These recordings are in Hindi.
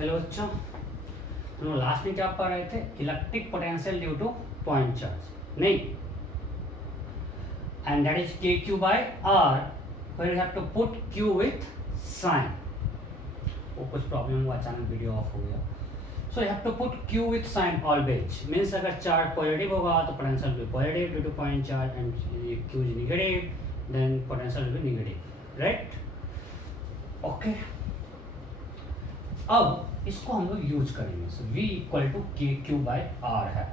हेलो बच्चों, हम लोग लास्ट में क्या पढ़ रहे थे? Electric potential due to point charge, नहीं, and that is K Q by R, where you have to put Q with sign. वो कुछ प्रॉब्लम हुआ, अचानक वीडियो ऑफ हो गया। So you have to put Q with sign always, means अगर चार्ज पॉजिटिव होगा तो potential will be positive due to point charge, and Q is negative then potential will be negative, right? Okay, अब इसको हम लोग यूज करेंगे। सो V इक्वल टू के क्यू बाय आर है।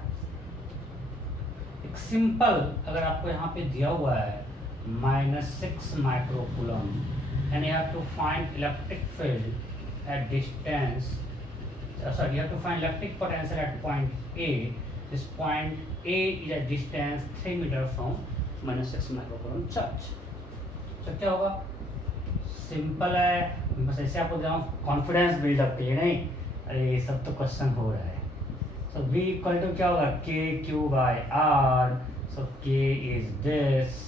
एक सिंपल, अगर आपको यहाँ पे दिया हुआ है -6 microcoulomb and you have to find electric field at distance, sorry, you have to find electric potential at point A. This point A is at distance 3 metre from -6 microcoulomb charge. तो क्या होगा? सिंपल है, बस ऐसे आपको कॉन्फिडेंस बिल्डअप के लिए, नहीं अरे ये सब तो क्वेश्चन हो रहा है। सो V इक्वल टू क्या होगा? के Q by R. So K is this,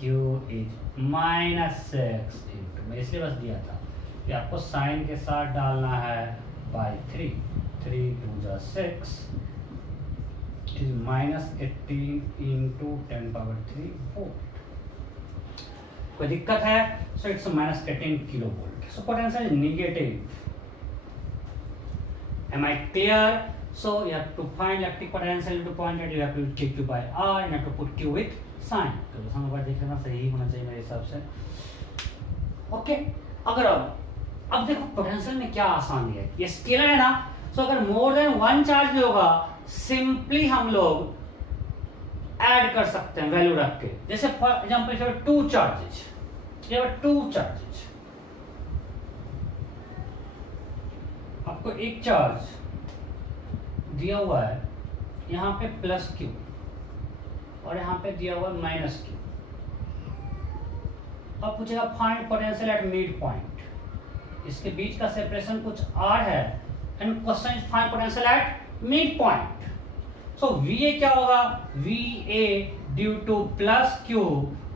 Q is -6 into, मैं इसलिए बस दिया था कि आपको साइन के साथ डालना है बाय 3, 3 2 6 इज -18 इंटू 10³ वोल्ट। कोई दिक्कत है? So it's -18 kilo volt. So potential negative. Am I clear? So you have to find electric potential to point at, you have to take Q by R and you have to put Q with sign. तो हम बार देख लेना, सही होना चाहिए मेरे हिसाब से। ओके, अगर अब देखो पोटेंशियल में क्या आसानी है, ये स्केलर है ना। सो अगर मोर देन 1 चार्ज भी होगा, सिंपली हम लोग ऐड कर सकते हैं वैल्यू रख के। जैसे फॉर एग्जांपल 2 चार्जेज, ये 2 चार्जेज, आपको एक चार्ज दिया हुआ है यहाँ पे +Q और यहाँ पे दिया हुआ है -Q। अब पूछेगा find potential at mid point. इसके बीच का सेपरेशन कुछ R है and question is find potential at mid point. So VA क्या होगा? VA due to +Q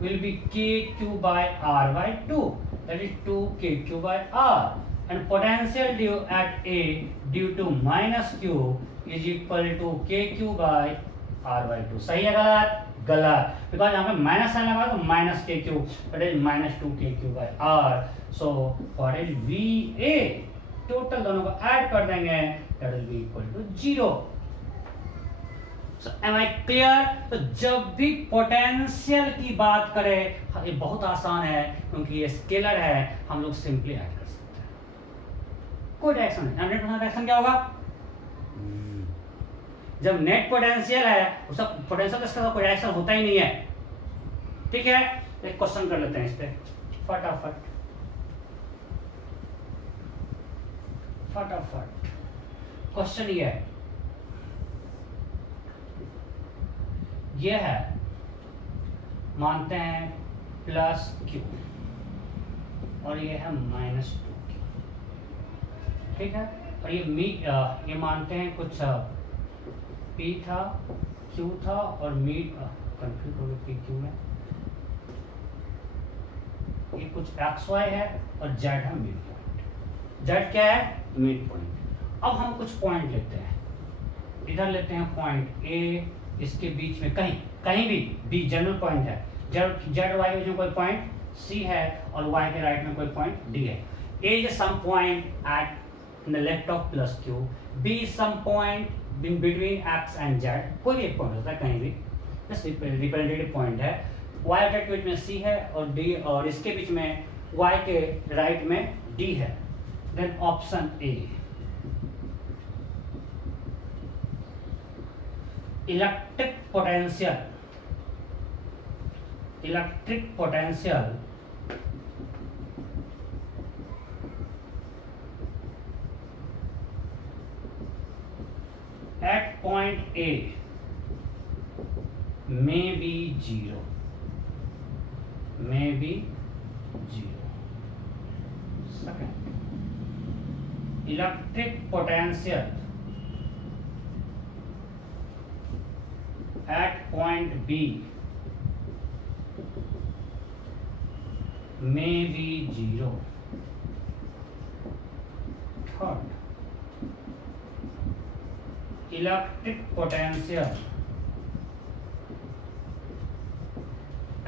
will be KQ by R/2, that is 2KQ by R, and potential due at A due to -Q is equal to KQ by R/2। सही है गलत? गलत, बिकॉज यहाँ पे माइनस साइन लगा तो -KQ, that is -2KQ by R। so what is VA? Total दोनों को ऐड कर देंगे, that will be equal to 0। So, am I clear? तो जब भी पोटेंशियल की बात करें, ये बहुत आसान है क्योंकि ये स्केलर है, हम लोग सिंपली ऐड कर सकते हैं। कोई डायरेक्शन नहीं। 100% डायरेक्शन क्या होगा? जब नेट पोटेंशियल है, उसका पोटेंशियल इसका कोई डायरेक्शन होता ही नहीं है। ठीक है, एक क्वेश्चन कर लेते हैं इस पे फटाफट फटाफट। क्वेश्चन ये है, ये है, मानते हैं +Q और ये है -2Q, ठीक है। और ये मानते हैं कुछ P था, Q था और मीड कंफ्यूज हो गया PQ में, ये कुछ XY है और Z है मिड पॉइंट। Z क्या है? Mid point. अब हम कुछ पॉइंट लेते हैं, इधर लेते हैं पॉइंट A, इसके बीच में कहीं भी B जनरल पॉइंट है, Z Y के बीच में कोई पॉइंट C है और Y के राइट में कोई पॉइंट D है। A is some point at in the left of +Q, B is some point in between X and Z, कोई भी एक पॉइंट होता है कहीं भी, बस रिप्रेजेंटेटिव पॉइंट है। Y के बीच में C है और D, और इसके बीच में Y के राइट में D है। Then option A, electric potential at point A may be 0, second, electric potential at point B may be 0। Third, electric potential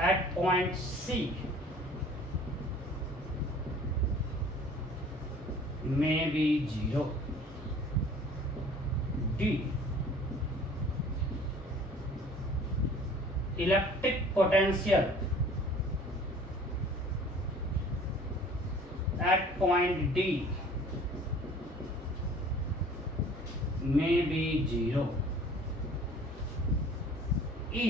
at point C may be 0. D. Electric potential at point D may be 0. E.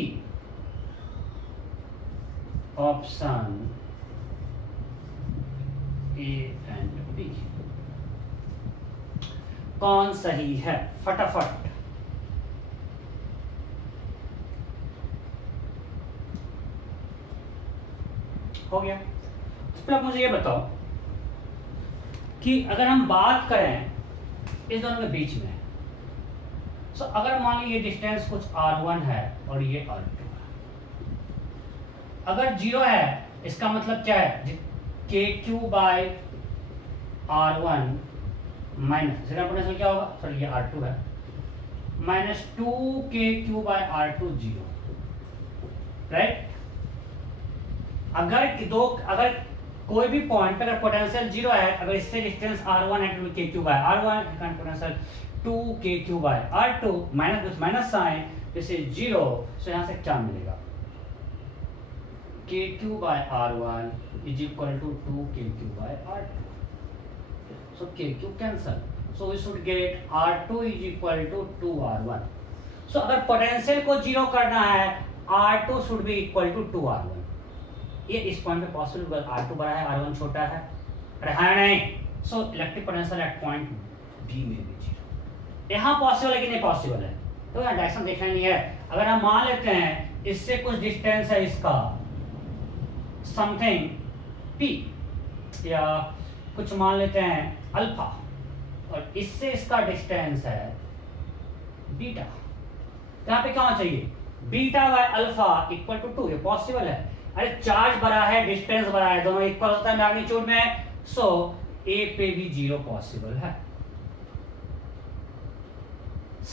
Option A and B कौन सही है? फटाफट हो गया। तो अब मुझे ये बताओ कि अगर हम बात करें इस दोनों के बीच में, तो अगर मान लीजिए ये डिस्टेंस कुछ r1 है और ये r2, अगर 0 है इसका मतलब क्या है? KQ by R1 minus zero potential क्या होगा? सॉरी ये R2 है, minus 2KQ by R2 0, right. अगर कोई भी पॉइंट पे अगर पोटेंशियल 0 है, अगर इससे डिस्टेंस R1 है तो KQ by R1, potential 2KQ by R2 minus कुछ माइनस साइन, जैसे 0, तो यहाँ से क्या मिलेगा? KQ by R1 is equal to 2KQ by R2. So KQ cancel. So we should get R2 is equal to 2R1. So अगर पोटेंशियल को 0 करना है, R2 should be equal to 2R1. ये इस पॉइंट पे पॉसिबल, R2 बड़ा है R1 छोटा है, अरे हाँ नहीं। So electric potential at point B में भी 0। यहाँ पॉसिबल है कि नहीं पॉसिबल है? तो यहाँ डायरेक्शन देखना नहीं है। अगर हम मान लेते हैं इससे कुछ डिस्टेंस है इसका समथिंग p, या कुछ मान लेते हैं अल्फा, और इससे इसका डिस्टेंस है बीटा, यहाँ पे क्या होना चाहिए? Beta by alpha equal to 2। ये पॉसिबल है। अरे चार्ज बड़ा है, डिस्टेंस बड़ा है, दोनों इक्वल होता है मैग्नीट्यूड में, सो ए पे भी 0 पॉसिबल है।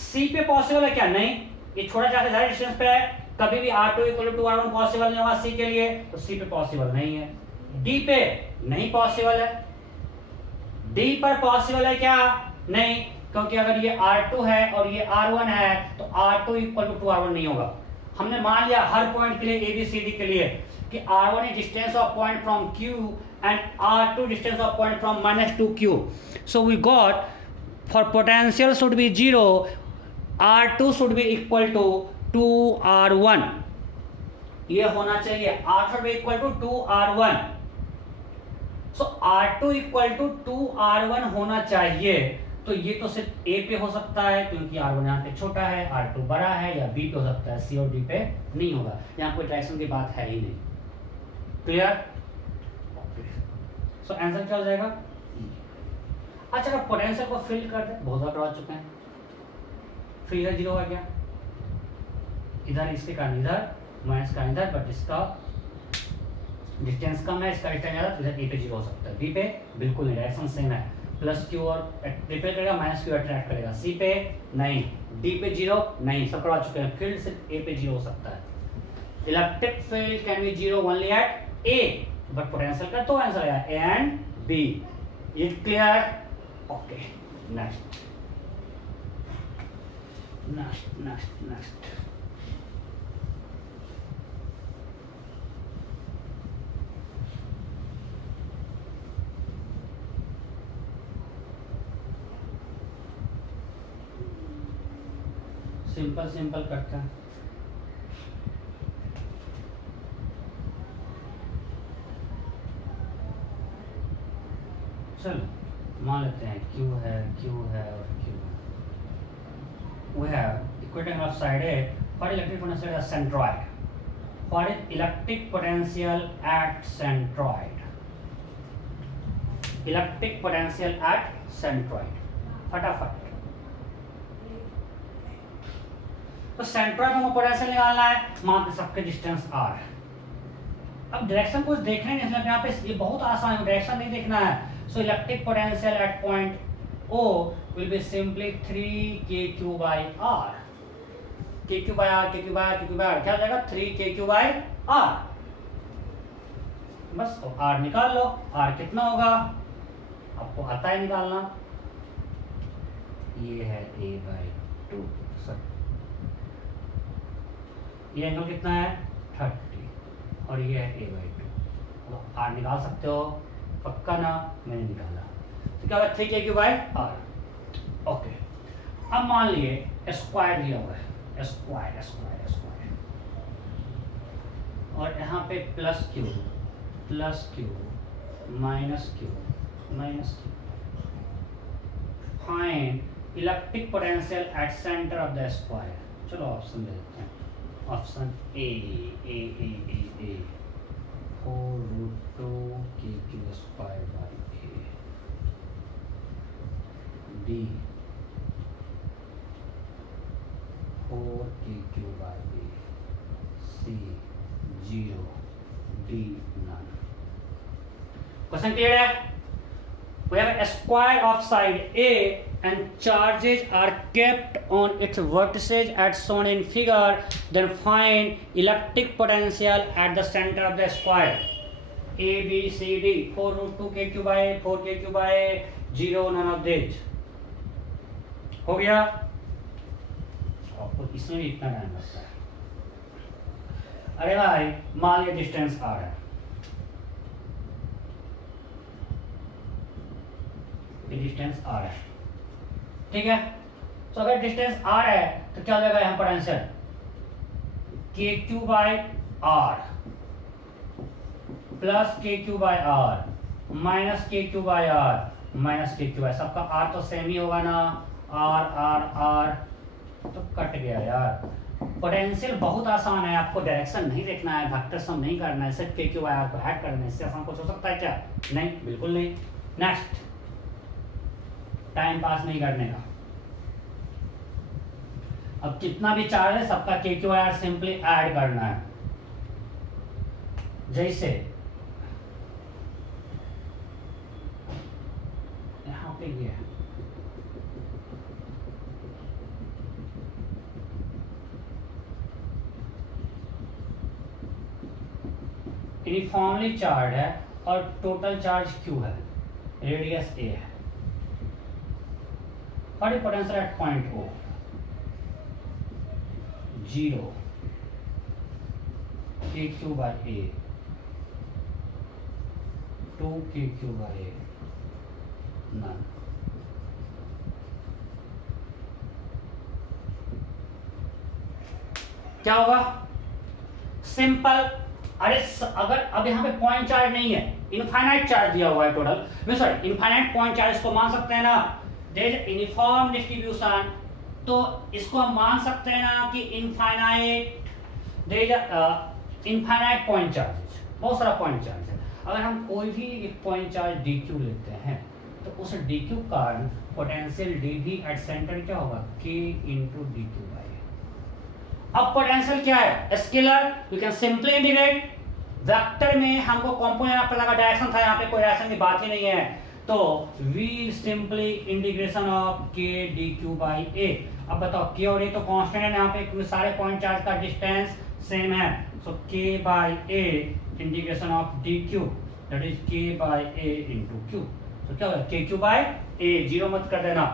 सी पे पॉसिबल है क्या? नहीं, ये छोटा चार्ज ज्यादा डिस्टेंस पे है, कभी भी R2 equal to R1 possible नहीं होगा सी के लिए, तो सी पे पॉसिबल नहीं है। डी पे नहीं पॉसिबल है। डी पर पॉसिबल है क्या? नहीं, क्योंकि अगर ये R2 है और ये R1 है तो R2 इक्वल टू R1 नहीं होगा। हमने मान लिया हर पॉइंट के लिए ABCD के लिए कि R1 is distance of point from Q and R2 distance of point from -2Q. So we got for potential should be 0, R2 should be equal to 2R1, ये होना चाहिए। R should be equal to 2R1. So R2 equal to 2R1 होना चाहिए। तो ये तो सिर्फ A पे हो सकता है क्योंकि R1 यहाँ पे छोटा है, R2 बड़ा है, या B पे हो सकता है, C और D पे नहीं होगा। यहाँ कोई डायरेक्शन की बात है ही नहीं। क्लियर? सो आंसर क्या हो जाएगा? अच्छा, अगर पोटेंशियल को फिल कर दे, बहुत बार करवा चुके हैं, फिर इधर 0 आ गया, इधर इसके कारण इधर, माइनस का इधर, बट इसका डिस्टेंस कम है, इसका डिस्टेंस ज्यादा, तो इधर ए पे 0 हो सकता है। बी पे बिल्कुल नहीं, डायरेक्शन सेम है, प्लस क्यू और रिपेल करेगा, माइनस क्यू अट्रैक्ट करेगा। सी पे नहीं, डी पे 0 नहीं, सब करवा चुके हैं। फील्ड सिर्फ ए पे 0 हो सकता है। Electric field can be 0 only at A, but potential का तो आंसर आया A and B. It clear? Okay, next next next next simple simple करते हैं। चलो मान लेते हैं Q है, Q है और Q है। We have equating of side A for electric potential at centroid. What is electric potential at centroid? Electric potential at centroid. फटाफट। तो सेंट्रॉइड में पोटेंशियल निकालना है, मान के सबके डिस्टेंस r है। अब डायरेक्शन कुछ देखना नहीं है, यहाँ पे ये बहुत आसान है, डायरेक्शन नहीं देखना है। So electric potential at point O will be simply 3kq by r. kq by r, kq by r, kq by r क्या हो जाएगा 3kq by r. बस r निकाल लो. r कितना होगा आपको आता है निकालना. ये है a by 2. सर ये एंगल कितना है 30 और ये है a by 2. तो r निकाल सकते हो पक्का ना. मैंने निकाला तो क्या होगा 3kq by r. ओके. अब मान लिए स्क्वायर दिया हुआ है. स्क्वायर स्क्वायर स्क्वायर और यहाँ पे plus Q minus Q. Find electric potential at centre of the square. चलो ऑप्शन देखते हैं. Option A 4√2kq square by A. B 4kq by a. C 0. D none. Question clear है? We have a square of side A and charges are kept on its vertices as shown in figure. Then find electric potential at the center of the square. A, B, C, D. 4√2kq by 4kq by 0 none of these. हो गया. आपको इसमें भी इतना टाइम लगता है. अरे भाई मान लिया डिस्टेंस r है. ये डिस्टेंस r है. ठीक है. तो अगर डिस्टेंस r है तो क्या हो जाएगा यहाँ potential kq by r plus kq by r minus kq by r minus kq by. सबका r तो सेम ही होगा ना. r तो कट गया यार. पोटेंशियल बहुत आसान है. आपको डायरेक्शन नहीं देखना है, वेक्टर सम नहीं करना है, सिर्फ kq बाय r को ऐड करना है. इससे आसान कुछ हो सकता है क्या? नहीं, बिल्कुल नहीं. नेक्स्ट. टाइम पास नहीं करने का. अब कितना भी चार्ज है सबका kq by r simply add करना है. जैसे यहाँ पे ये है यूनिफॉर्मली चार्ज है और टोटल चार्ज q है, रेडियस a है. What is potential at point O? 0 kq by a 2 kq by a none. क्या होगा? सिंपल. अरे अगर अब यहाँ पे पॉइंट चार्ज नहीं है, इनफाइनाइट चार्ज दिया हुआ है total. Sorry infinite point charge इसको मान सकते हैं ना. There is uniform distribution. तो इसको हम मान सकते हैं ना कि infinite there is infinite point charges. बहुत सारा पॉइंट चार्ज है. अगर हम कोई भी एक पॉइंट चार्ज dq लेते हैं तो उस dq का पोटेंशियल dv एट सेंटर क्या होगा? k into dq by. अब पोटेंशियल क्या है? Scalar. You can simply integrate. Vector में हमको कंपोनेंट आपका लगा डायरेक्शन था, यहाँ पे कोई डायरेक्शन की बात ही नहीं है. तो v simply integration of k dq by a. अब बताओ k और a तो कांस्टेंट है यहाँ पे क्योंकि सारे पॉइंट चार्ज का डिस्टेंस सेम है. सो k by a integration of dq that is k by a into q. तो क्या होगा? kq by a. जीरो मत कर देना.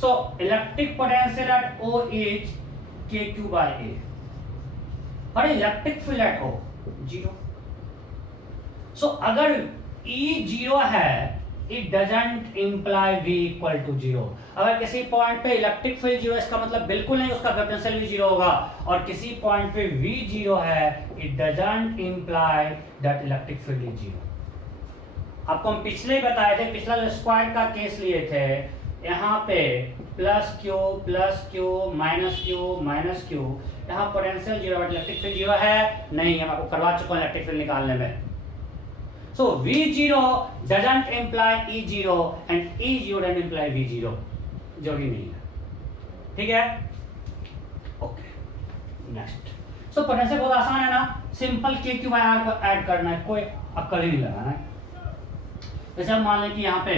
So electric potential at O is kq by a. और इलेक्ट्रिक फील्ड एट O 0. सो अगर E 0 है it doesn't imply V equal to 0. अगर किसी पॉइंट पे इलेक्ट्रिक फील्ड 0 है इसका मतलब बिल्कुल नहीं उसका पोटेंशियल भी 0 होगा. और किसी पॉइंट पे V 0 है it doesn't imply that electric field is 0. आपको हम पिछले ही बताए थे, पिछला जो स्क्वायर का केस लिए थे, यहाँ पे प्लस क्यू माइनस क्यू. यहाँ पोटेंशियल 0 इलेक्ट्रिक फील्ड 0 है नहीं. हम आपको करवा चुका हूँ इलेक्ट्रिक फील्ड निकालने में. So V0 doesn't imply E0 and E0 doesn't imply V0. जरूरी नहीं है. ठीक है? ओके. नेक्स्ट. सो पोटेंशियल बहुत आसान है ना. सिंपल kq बाय r को ऐड करना है, कोई अक्कल ही नहीं लगाना है. जैसे हम मान लें कि यहाँ पे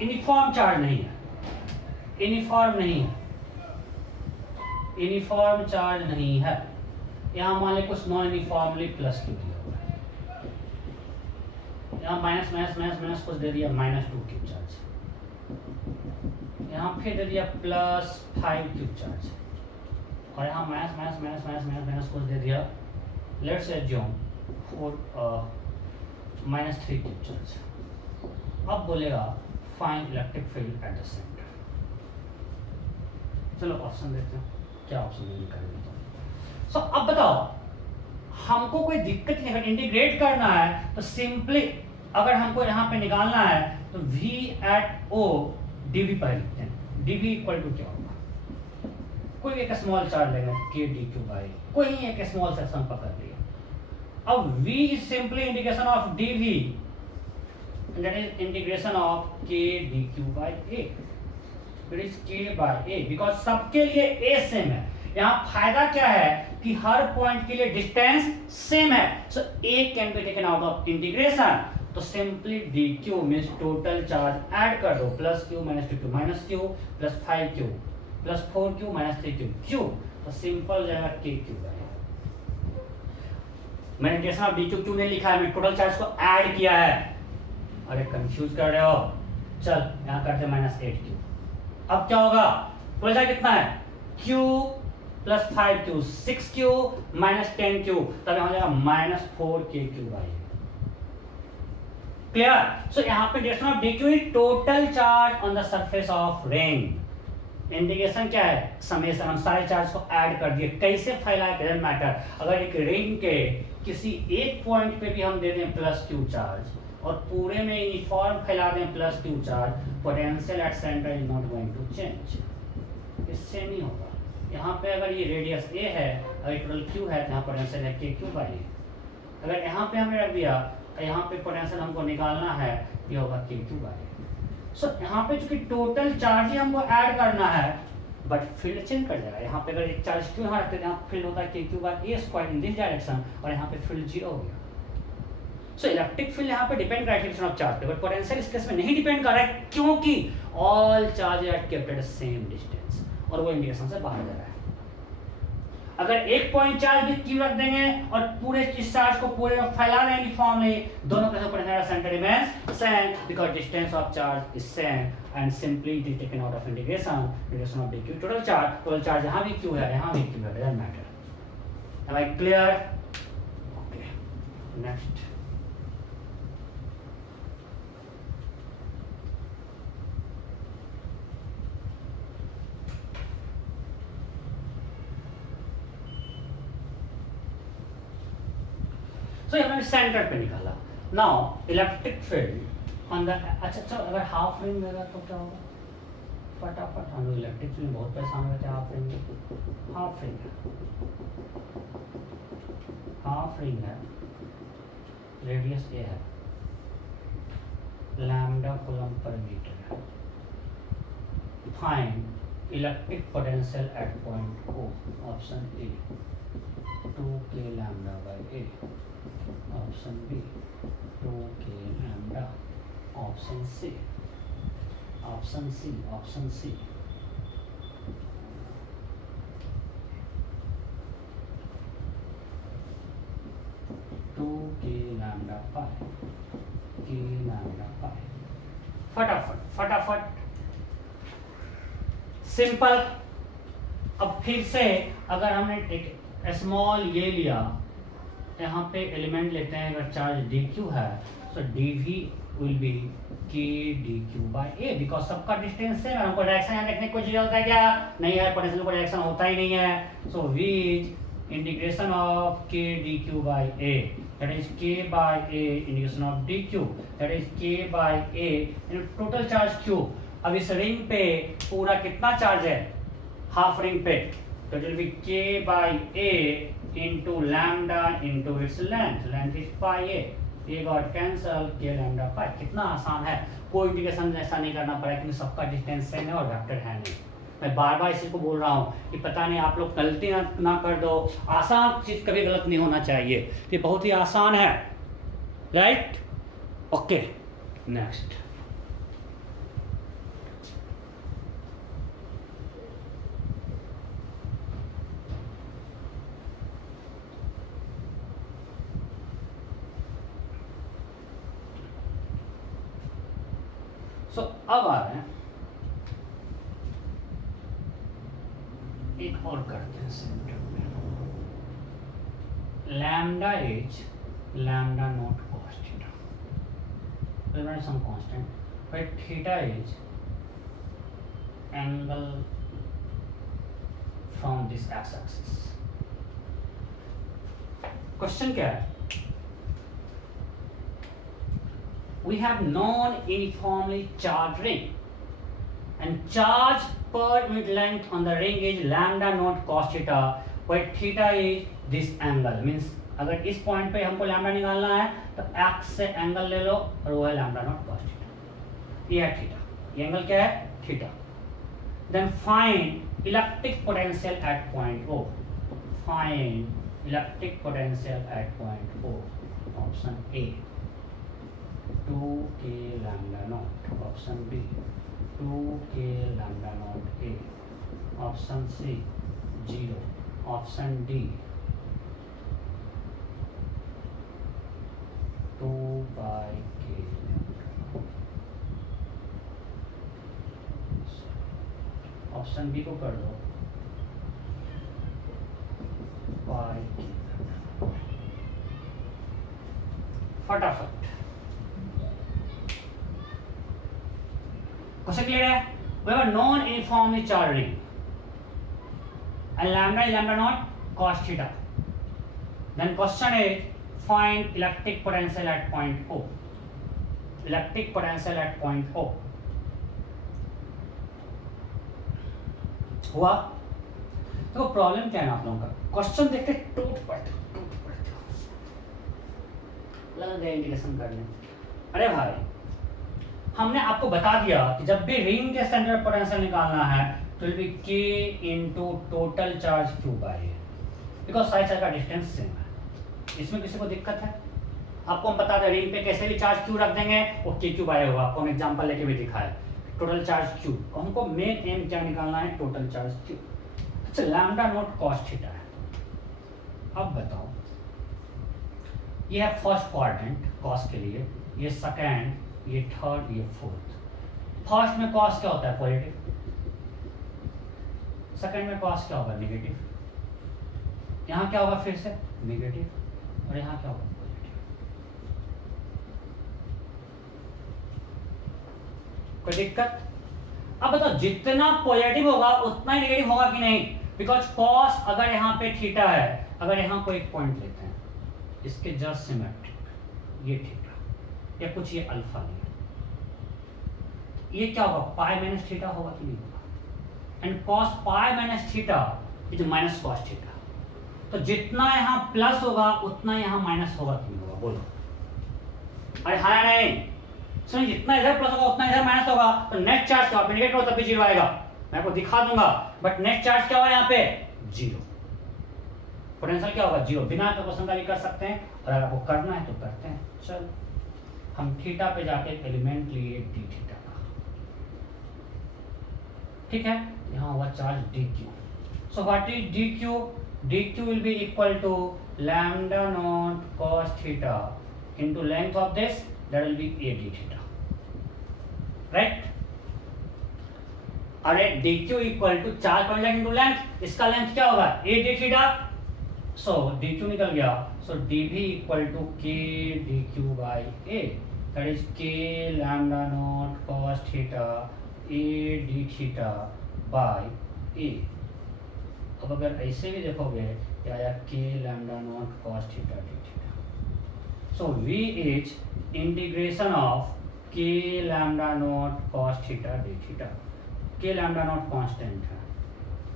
यूनिफॉर्म चार्ज नहीं है, यूनिफॉर्म नहीं है, यूनिफॉर्म चार्ज नहीं है। यहाँ मान लें कुछ नॉन यूनिफॉर्मली प्लस क्यू दिया हुआ है, यहाँ माइनस माइनस माइनस माइनस कुछ दे दिया -2 क्यूब चार्ज, यहाँ फिर दे दिया +5 क्यूब चार्ज, और यहाँ minus minus minus minus minus minus कुछ दे दिया, लेट्स एज्यूम -3 क्यूब चार्ज। अब बोलेगा find electric field eight the centre. चलो ऑप्शन देखते हैं, क्या ऑप्शन निकालेंगे। सो अब बताओ, हमको कोई दिक्कत नहीं, अगर इंटीग्रेट करना है तो सिंपली अगर हमको यहाँ पे निकालना है तो V एट O dV पर लिखते हैं। dV इक्वल टू क्या होगा, कोई एक स्मॉल चार्ज लेगा k dq बाई, कोई एक स्मॉल सेक्शन पकड़ लिया। अब V is simply integration of dV, that is integration of k dq by a, it is k by a, because सबके लिए a सेम है। यहाँ फायदा क्या है कि हर पॉइंट के लिए डिस्टेंस सेम है, so a can be taken out of integration. तो simply dq means total charge add कर दो, +q -2q -q +5q +4q -3q q, तो सिंपल जाएगा kq बाई। मैंने इंटीग्रेशन ऑफ dq क्यों नहीं लिखा है, मैं टोटल चार्ज को ऐड किया है। अरे कंफ्यूज कर रहे हो, चल यहाँ करते -8q। अब क्या होगा, टोटल चार्ज कितना है, q +5q 6q -10q, तब यहाँ हो जाएगा -4kq बाई। क्लियर। सो यहाँ पे direction of dq is total charge on the surface of ring. Integration क्या है, समेशन, हम सारे चार्ज को ऐड कर दिए। कैसे फैलाए डजंट मैटर, अगर एक रिंग के किसी एक पॉइंट पे भी हम दे दें +q चार्ज और पूरे में यूनिफॉर्म फैला दें +q charge, potential at centre is not going to change, इससे नहीं होगा। यहाँ पे अगर ये रेडियस a है, अगर टोटल q है तो यहाँ पोटेंशियल है kq बाई a। अगर यहाँ पे हमने रख दिया, यहाँ पे पोटेंशियल हमको निकालना है, ये होगा kq बाई a। सो यहाँ पे चूंकि टोटल चार्ज ही हमको ऐड करना है, बट फील्ड चेंज कर जाएगा। यहाँ पे अगर एक चार्ज q यहाँ रखते हैं, यहाँ फील्ड होता है kq by a square in this direction, और यहाँ पे फील्ड 0 हो गया। सो इलेक्ट्रिक फील्ड यहाँ पे डिपेंड कर रहा है ऑफ चार्ज पे, बट पोटेंशियल इस केस में नहीं डिपेंड कर रहा है, क्योंकि all charge are kept at same distance, और वो इंडिकेशन से बाहर जा रहा है। अगर एक पॉइंट चार्ज भी क्यू रख देंगे और पूरे इस चार्ज को पूरे में फैला रहे हैं यूनिफॉर्मली, दोनों का potential centre remains same, because distance of charge is same and simply it is taken out of integration of dq। Total charge यहाँ भी क्यू है, यहाँ भी क्यू है, doesn't matter. Am I clear? Okay, next. तो ये हमने सेंटर पे निकाला। Now electric field on the, अच्छा अगर हाफ रिंग देगा तो क्या होगा, फटाफट हम लोग इलेक्ट्रिक फील्ड बहुत परेशान हो जाते हैं। हाफ रिंग है, रेडियस a है, लैम्डा कूलम पर मीटर है। Find electric potential at point O, option A 2k lambda by a, option B 2k lambda, option C 2k lambda pi, k lambda pi. फटाफट सिंपल। अब फिर से अगर हमने एक स्मॉल ये लिया, यहाँ पे एलिमेंट लेते हैं, अगर चार्ज dq है तो dv will be k dq by a, because सबका डिस्टेंस है। हमको डायरेक्शन यहाँ देखने की कोई जरूरत है क्या, नहीं है, पोटेंशियल को डायरेक्शन होता ही नहीं है। So v is integration of k dq by a, that is k by a integration of dq, that is k by a total charge q। अब इस रिंग पे पूरा कितना चार्ज है, हाफ रिंग पे, तो it will be k by a into lambda into its length is pi a, ये got cancel, k lambda pi। कितना आसान है, कोई इंटीग्रेशन ऐसा नहीं करना पड़ा क्योंकि सबका डिस्टेंस सेम है और वेक्टर है नहीं। मैं बार बार इसी को बोल रहा हूँ कि पता नहीं आप लोग गलती ना कर दो, आसान चीज कभी गलत नहीं होना चाहिए, ये बहुत ही आसान है, राइट? Okay, next. सो अब आ रहे हैं, एक और करते हैं सेंटर में, lambda is lambda not cos theta, prevent some constant, but theta is angle from this X axis. Question क्या है? We have non-uniformly charged ring and charge per unit length on the ring is lambda naught cos theta, where theta is this angle. Means अगर इस पॉइंट पे हमको लैम्डा निकालना है तो x से एंगल ले लो और वो है लैम्डा नॉट cos थीटा, ये है थीटा, ये एंगल क्या है? Theta. Then find electric potential at point O, find electric potential at point O, option A 2k lambda naught, option B 2k lambda naught A, option C 0, option D 2 by k lambda। Option B को कर दो by k lambda, फटाफट। क्वेश्चन क्लियर है? We have a non-uniformly charged ring and lambda is lambda naught cos theta. Then question is find electric potential at point O. Electric potential at point O. हुआ? तो प्रॉब्लम क्या है आप लोगों का? क्वेश्चन देख के टूट पड़ते हो, लग गए इंटीग्रेशन करने। अरे भाई, हमने आपको बता दिया कि जब भी रिंग के सेंटर पोटेंशियल निकालना है तो will be k into total charge q by a, because side side का डिस्टेंस सेम है। इसमें किसी को दिक्कत है? आपको हम बता दें रिंग पे कैसे भी चार्ज q रख देंगे वो k q बाय होगा। आपको हम एग्जांपल लेके भी दिखाया, टोटल चार्ज q, और हमको मेन एम क्या निकालना है? Total charge q। अच्छा, लैम्डा नॉट कॉस थीटा है। अब बताओ, ये है फर्स्ट क्वाड्रेंट कॉस के लिए, ये सेकंड, ये थर्ड, ये फोर्थ। फर्स्ट में कॉस क्या होता है? पॉजिटिव। सेकंड में कॉस क्या होगा? नेगेटिव। यहाँ क्या होगा? फिर से नेगेटिव, और यहाँ क्या होगा? पॉजिटिव। कोई दिक्कत? अब बताओ, जितना पॉजिटिव होगा उतना ही नेगेटिव होगा कि नहीं? बिकॉज कॉस अगर यहाँ पे थीटा है, अगर यहाँ कोई एक पॉइंट लेते हैं, इसके जस्ट सिमेट्रिक, ये थीटा या कुछ ये अल्फा लिया, ये क्या होगा? पाई माइनस थीटा होगा कि नहीं होगा? And cos pi minus theta is minus cos theta. तो जितना यहाँ प्लस होगा उतना यहाँ माइनस होगा कि नहीं होगा? बोलो। अरे हाँ नहीं, सुनिए, जितना इधर प्लस होगा उतना इधर माइनस होगा, तो नेट चार्ज क्या होगा? नेगेटिव तब भी जीरो आएगा, मैं आपको दिखा दूंगा। बट नेट चार्ज क्या होगा? यहाँ पे जीरो। पोटेंशियल क्या होगा? जीरो। बिना क्वेश्चन का भी कर सकते हैं, और अगर आपको करना है तो करते हैं। चल, हम थीटा पे जाके एलिमेंट लिए डी थीटा का, ठीक है? यहाँ हुआ charge D Q. So what is D Q? D Q will be equal to lambda not cos theta into length of this, that will be A D theta, right? अरे D Q equal to charge point into length, इसका लेंथ क्या होगा? A D theta. So D Q निकल गया, सो डी भी equal to K D Q by A, that is K lambda not cos theta A D theta by A. अब अगर ऐसे भी देखोगे क्या आया? K lambda not cos theta D theta. So V is integration of K lambda not cos theta D theta. K lambda not constant है,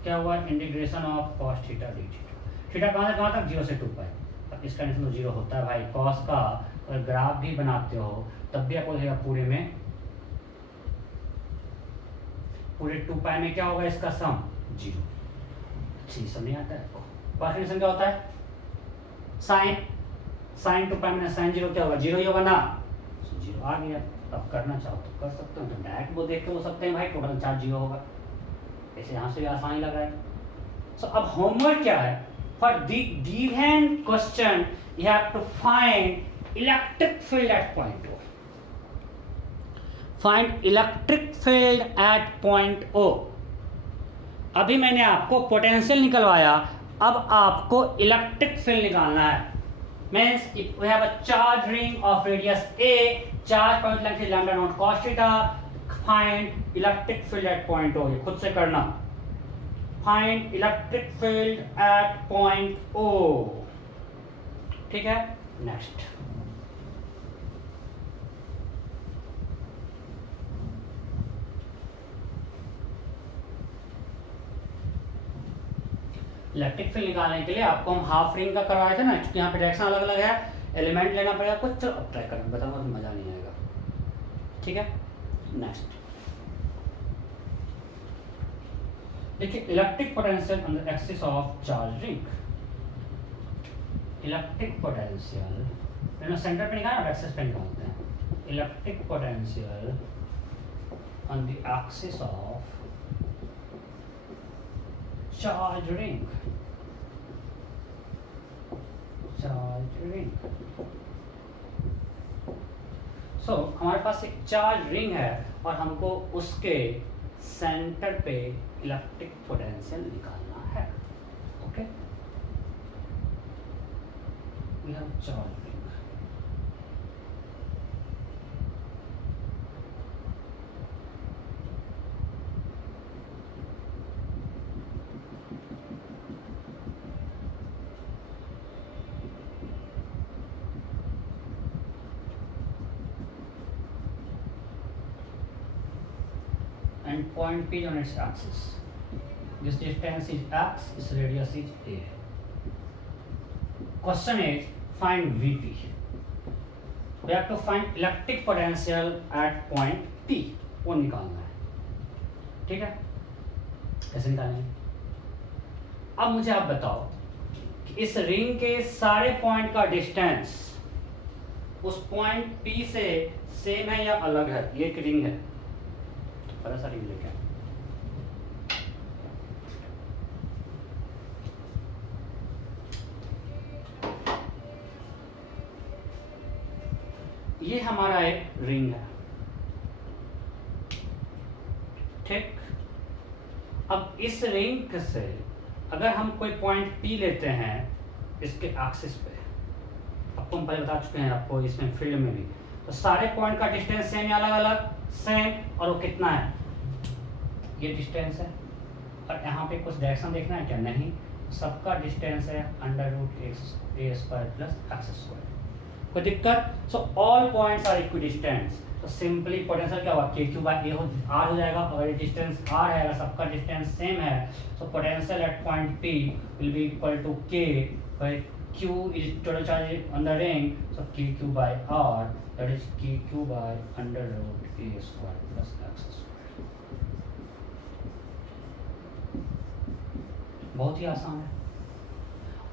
क्या हुआ? Integration of cos theta D theta. Theta कहाँ से कहाँ तक? 0 से 2 पाई। अब इस कंडीशन में 0 होता है भाई। कॉस का अगर ग्राफ भी बनाते हो तब भी आपको लगेगा पूरे में, पूरे 2 पाई में क्या होगा? इसका सम 0। अच्छी समझ नहीं आता है आपको? कॉस कंडीशन क्या होता है? साइन 2 पाई में साइन 0 क्या होगा? 0 ही होगा ना। 0 आ गया। अब करना चाहो तो कर सकते हो, तो डायरेक्ट वो देख के हो सकते हैं भाई टोटल चार्ज 0 होगा। ऐसे यहाँ से भी आसानी लगा है। सो अब होमवर्क क्या है? For the given question, you have to find electric field at point O. Find electric field at point O। अभी मैंने आपको पोटेंशियल निकलवाया, अब आपको इलेक्ट्रिक फील्ड निकालना है। Means if we have a charge ring of radius A, charge point length is lambda not cos theta, find electric field at point O। ये खुद से करना, find electric field at point O। ठीक है, नेक्स्ट इलेक्ट्रिक फील्ड निकालने के लिए आपको हम हाफ रिंग का करवाए थे ना, क्योंकि यहाँ पे डायरेक्शन अलग अलग है, एलिमेंट लेना पड़ेगा कुछ। चलो अब ट्राई करें, बताऊंगा तो मजा नहीं आएगा। ठीक है, नेक्स्ट देखिए, electric potential on the axis of charge ring. Electric potential centre पे निकालना, एक्सिस पे निकालते हैं। Electric potential on the axis of charge ring. So हमारे पास एक चार्ज रिंग है और हमको उसके सेंटर पे इलेक्ट्रिक पोटेंशियल निकालना है। Okay, we have charge ring. And point P on its axis. This distance is x, its radius is a. Question is find Vp. We have to find electric potential at point P. वो निकालना है। ठीक है, कैसे निकालेंगे? अब मुझे आप बताओ कि इस रिंग के सारे पॉइंट का डिस्टेंस उस पॉइंट P से सेम है या अलग है? ये एक रिंग है, बड़ा सा रिंग लेके ये हमारा एक रिंग है। ठीक, अब इस रिंग से अगर हम कोई पॉइंट P लेते हैं इसके एक्सिस पे, आपको हम पहले बता चुके हैं आपको इसमें फील्ड में भी, तो सारे पॉइंट का डिस्टेंस सेम या अलग अलग? सेम। और वो कितना है? ये डिस्टेंस है। और यहाँ पे कुछ डायरेक्शन देखना है क्या? नहीं, सबका डिस्टेंस है √a² प्लस x²। कोई दिक्कत? So all points are equidistance, तो सिंपली पोटेंशियल क्या होगा? q/a r हो जाएगा। अगर ये डिस्टेंस r है, अगर सबका डिस्टेंस सेम है, तो potential at point P will be equal to k by q is total charge on the ring, so q/r that is q/√a² plus x²। बहुत ही आसान है।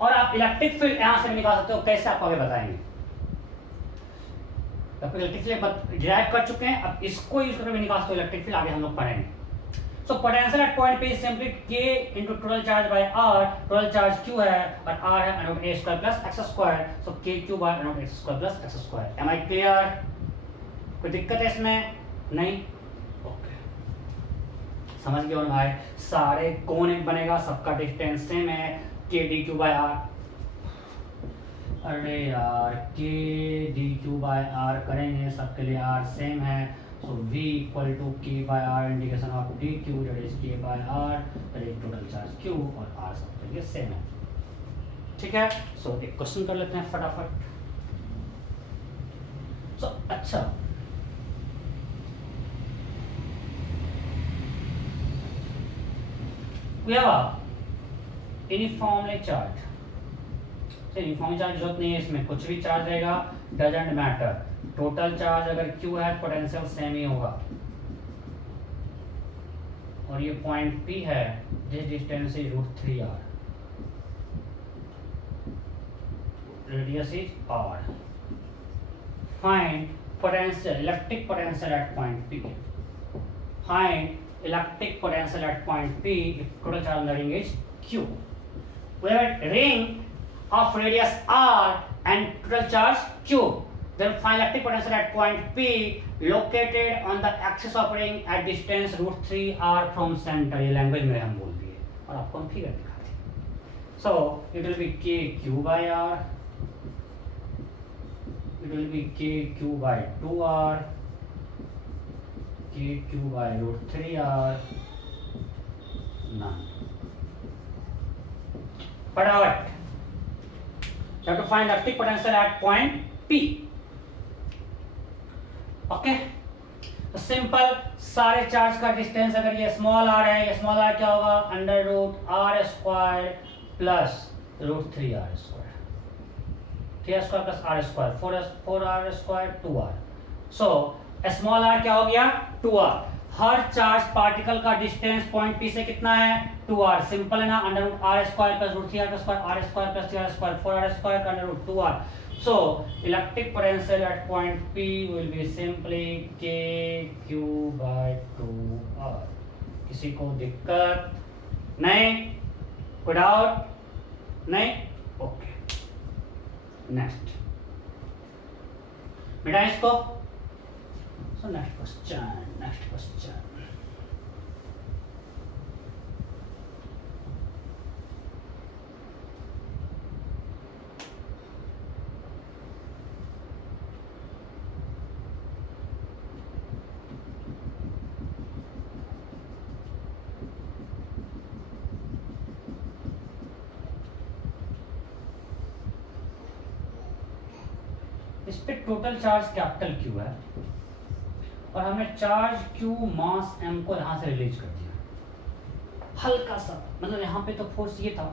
और आप इलेक्ट्रिक फील्ड यहां से निकाल सकते हो। कैसे? आपको आगे बताएंगे। आपको इलेक्ट्रिक फील्ड डिराइव कर चुके हैं, अब इसको यूज करके निकाल सकते हो इलेक्ट्रिक फील्ड, आगे हम लोग पढ़ेंगे। So potential at point P simply k into total charge by r। Total charge q है और r है √a² plus x², so kq/√x² plus x²। Am I clear? कोई दिक्कत है इसमें? नहीं? ओके, समझ गए भाई? सारे कोण एक बनेगा, सबका डिस्टेंस सेम है, k dq/r। अरे यार, k dq/r करेंगे, सबके लिए r सेम है, so v equal to k/r integration of dq that is k/r that is total charge q, और r सबके लिए सेम है। ठीक है, सो एक क्वेश्चन कर लेते हैं फटाफट। सो अच्छा, we have a uniformly charged, uniform charge जरूरत नहीं है इसमें, कुछ भी चार्ज रहेगा, डजंट मैटर। टोटल चार्ज अगर Q है, पोटेंशियल सेम ही होगा। और ये पॉइंट P है, जिस distance is √3r, radius is r। Find potential, electric potential at point P। Find electric potential at point P if total charge on the ring is Q. We have a ring of radius r and total charge q. Then find electric potential at point P located on the axis of ring at distance √3r from center. ये लैंग्वेज में हम बोल दिए और आपको हम फिगर दिखाते हैं. So it will be kq by r. It will be kq by 2r, kq by √3r, none. फटाफट. You have to find electric potential at point P. Okay, तो सिंपल सारे चार्ज का डिस्टेंस अगर ये स्मॉल आर है, ये स्मॉल आर क्या होगा under root R square plus √3r square, 3r square plus r square, 4r square 2r. So small R क्या हो गया 2r. हर चार्ज पार्टिकल का डिस्टेंस पॉइंट P से कितना है 2r. सिंपल है ना, under root R square plus √3r square, r square plus 3r square, 4r square का under root 2r. So electric potential at point P will be simply kq by 2r. किसी को दिक्कत नहीं, कोई डाउट नहीं? ओके, नेक्स्ट बेटा इसको. So next question. इस पे टोटल चार्ज कैपिटल Q है और हमने चार्ज Q मास M को यहां से रिलीज कर दिया. हल्का सा, मतलब यहां पे तो फोर्स ये था.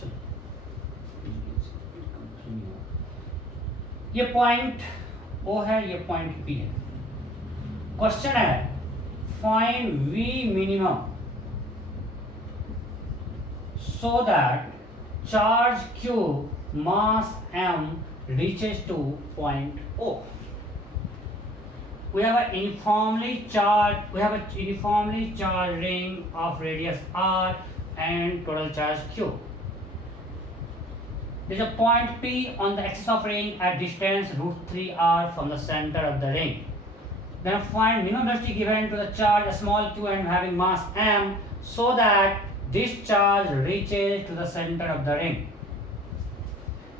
चलो, ये पॉइंट O है, ये पॉइंट P है. क्वेश्चन है find V minimum so that charge Q mass M reaches to point O. We have a uniformly charged ring of radius r and total charge Q. There is a point P on the axis of ring at distance √3r from the center of the ring. Then find minimum velocity given to the charge small q and having mass m so that this charge reaches to the center of the ring.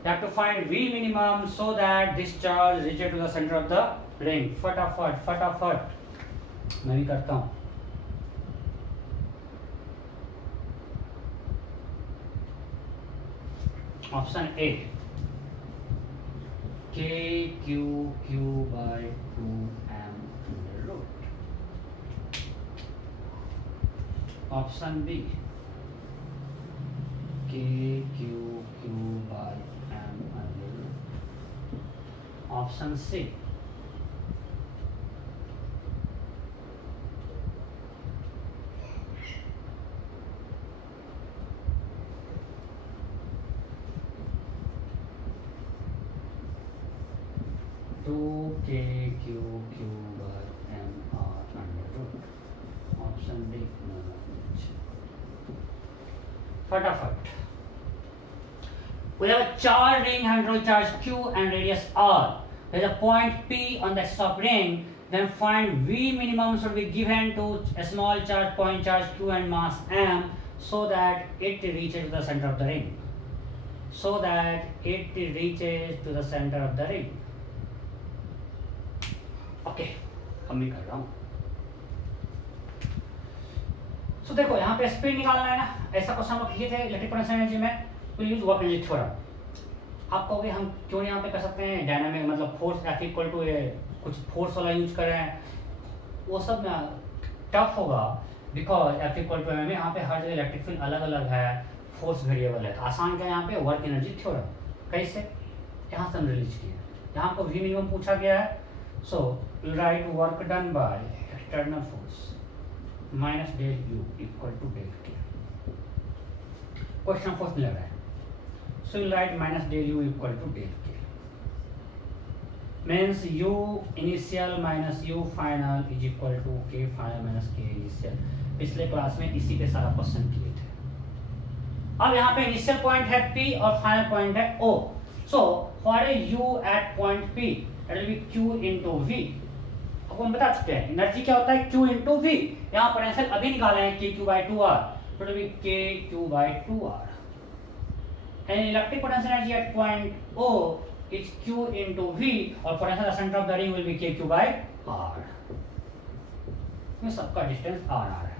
You have to find V minimum so that this charge reaches to the center of the ring. फटाफट मैं भी करता हूँ. Option A kq by 2m under root. Option B kq by m under root. Option C kq by m r under root. Option D फटाफट. We have a charge ring having total charge q and radius r. There is a point P on the axis of ring. Then find V minimum should be given to a small charge point charge q and mass m so that it reaches to the center of the ring. Okay, हम भी कर रहा हूँ. So देखो यहाँ पे स्पीड निकालना है ना. ऐसा क्वेश्चन हम लोग किए थे इलेक्ट्रिक पोटेंशियल एनर्जी में. we'll use work energy theorem. आप कहोगे हम क्यों यहाँ पे कर सकते हैं डायनामिक, मतलब फोर्स F इक्वल टू कुछ फोर्स वाला यूज कर रहे हैं. वो सब ना टफ होगा because F equal to M. यहाँ पे हर जगह इलेक्ट्रिक फील्ड अलग अलग है, फोर्स वेरिएबल है. तो आसान क्या है यहाँ पे वर्क एनर्जी थ्योरम. कैसे यहाँ से हम रिलीज किए. यहाँ को V मिनिमम पूछा गया है. So right work done by external force minus del U equal to del K. Question force मिल रहा है. So we'll write minus del U equal to del K. Means U initial minus U final is equal to K final minus K initial. पिछले क्लास में इसी पे सारा क्वेश्चन किए थे. अब यहाँ पे इनिशियल पॉइंट है P और फाइनल पॉइंट है O. So what is u at point P? That will be q into v. आपको हम बता चुके हैं एनर्जी क्या होता है, q into v. यहाँ पोटेंशियल अभी निकाले हैं kq/2r, तो it will be kq/2r. And electric potential energy at point O is q into v, और potential at center of the ring will be kq/r. ये सबका डिस्टेंस r है.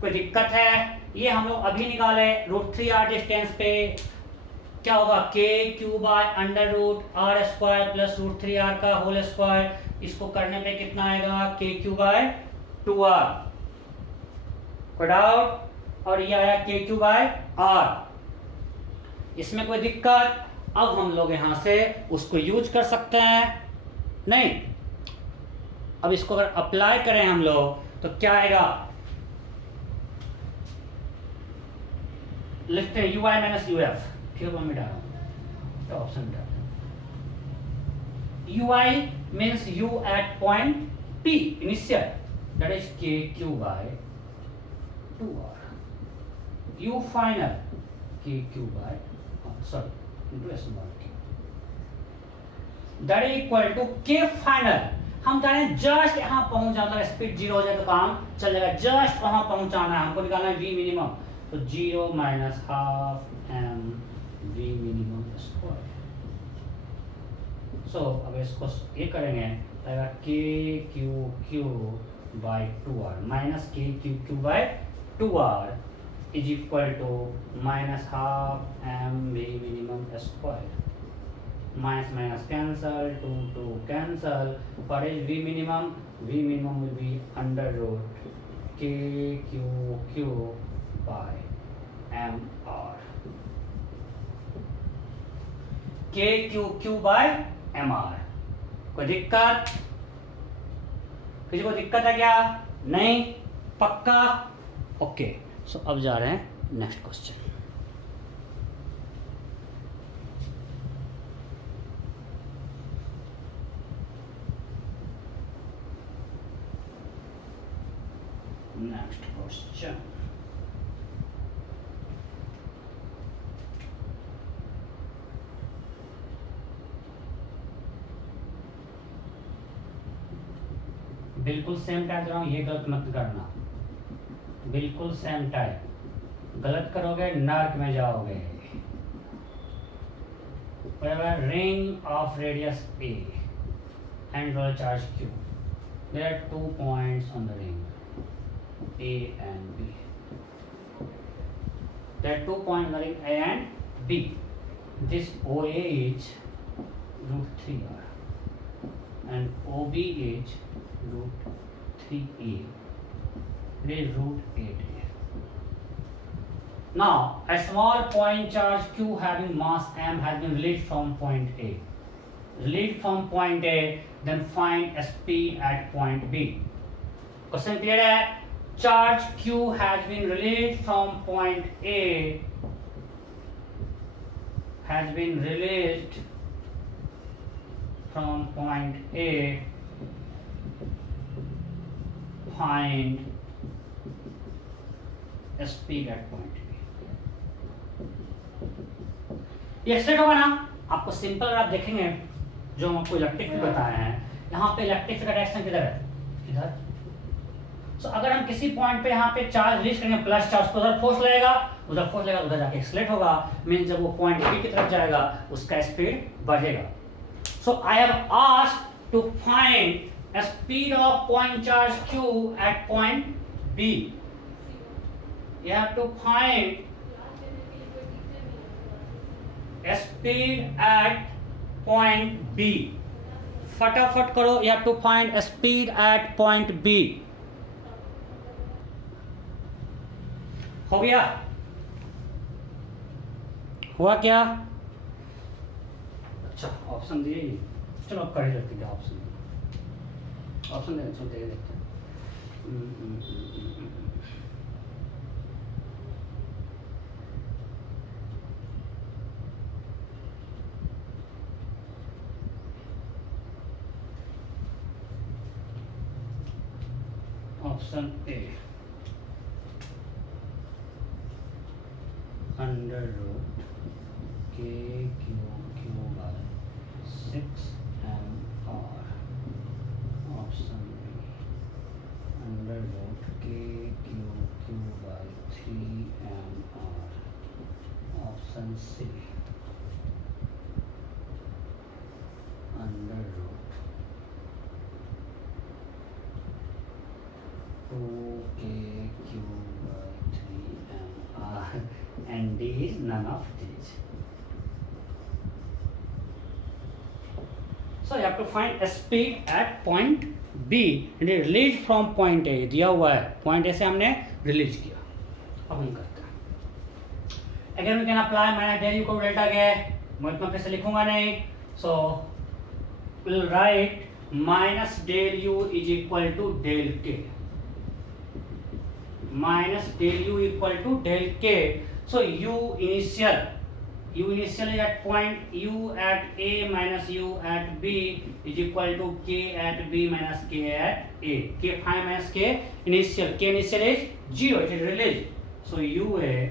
कोई दिक्कत है? ये हम लोग अभी निकाले √3r डिस्टेंस पे क्या होगा, kq/√r² प्लस √3r का होल स्क्वायर. इसको करने पे कितना आएगा, kq/2r. कोई डाउट? और ये आया kq/r. इसमें कोई दिक्कत? अब हम लोग यहां से उसको यूज कर सकते हैं नहीं? अब इसको अगर अप्लाई करें हम लोग तो क्या आएगा, लिखते हैं ui माइनस uf. फिर वो मिटा तो option ui means u at point P initial, that is kq/2r. u final into small q, that is equal to k final. हम जाने जस्ट यहाँ पहुंच जाता है, स्पीड 0 हो जाए तो काम चल जाएगा. जस्ट वहां पहुंचाना है हमको, निकालना है v मिनिमम. तो 0 minus half m v minimum square. So अब इसको ये करेंगे तो आएगा kq/2r minus kq/2r is equal to minus half m v minimum square. Minus minus cancel, 2 cancel. what is v minimum? v minimum will be under root kqq/mr. kqq/mr. कोई दिक्कत? किसी को दिक्कत है क्या? नहीं? पक्का? ओके. सो अब जा रहे हैं नेक्स्ट क्वेश्चन. Next question. बिल्कुल सेम टाइप दे रहा हूँ, ये गलत मत करना. बिल्कुल सेम टाइप. गलत करोगे नर्क में जाओगे. Ring of radius a and roll charge q. There are 2 points on the ring, A and B. There are 2 points on the ring A and B. This OA is √3r and OB is √3a. It is √8a. Now, a small point charge Q having mass m has been released from point A. Released from point A, then find a speed at point B. Question clear है? Charge Q has been released from point A. Has been released from point A. Find a speed at point B. ये सेट होगा ना? आपको सिंपल अगर आप देखेंगे जो हम आपको इलेक्ट्रिक फील्ड बताए हैं, यहाँ पे इलेक्ट्रिक फील्ड का डायरेक्शन किधर है? इधर. सो अगर हम किसी पॉइंट पे यहाँ पे चार्ज रिलीज करेंगे, प्लस चार्ज तो उधर फोर्स लगेगा, उधर जाके एक्सलेट होगा. मीन जब वो पॉइंट बी की तरफ जाएगा उसका स्पीड बढ़ेगा. So I have asked to find a speed of point charge q at point B. You have to find a speed at point B. फटाफट करो. You have to find a speed at point B. हो गया? हुआ क्या? अच्छा ऑप्शन दिए नहीं. चलो अब कर ही लेते हैं ऑप्शन. ऑप्शन देना चलो दे देते हैं. Option A under root k q q by 6 mR. Option B, under root KQQ by 3 mR. Option C, under root 2KQ by 3 mR. And D is none of these. So you have to find a speed at point B and it released from point A. दिया हुआ है point A से हमने रिलीज किया. अब हम करते हैं. Again we can apply minus del U को डेल्टा के मैं इतना फिर से लिखूंगा नहीं. So we'll write minus del U is equal to del K. Minus del U equal to del K. So U initial is at point U at A minus U at B is equal to K at B minus K at A. K prime minus K initial. K initial is 0. It is released. So UA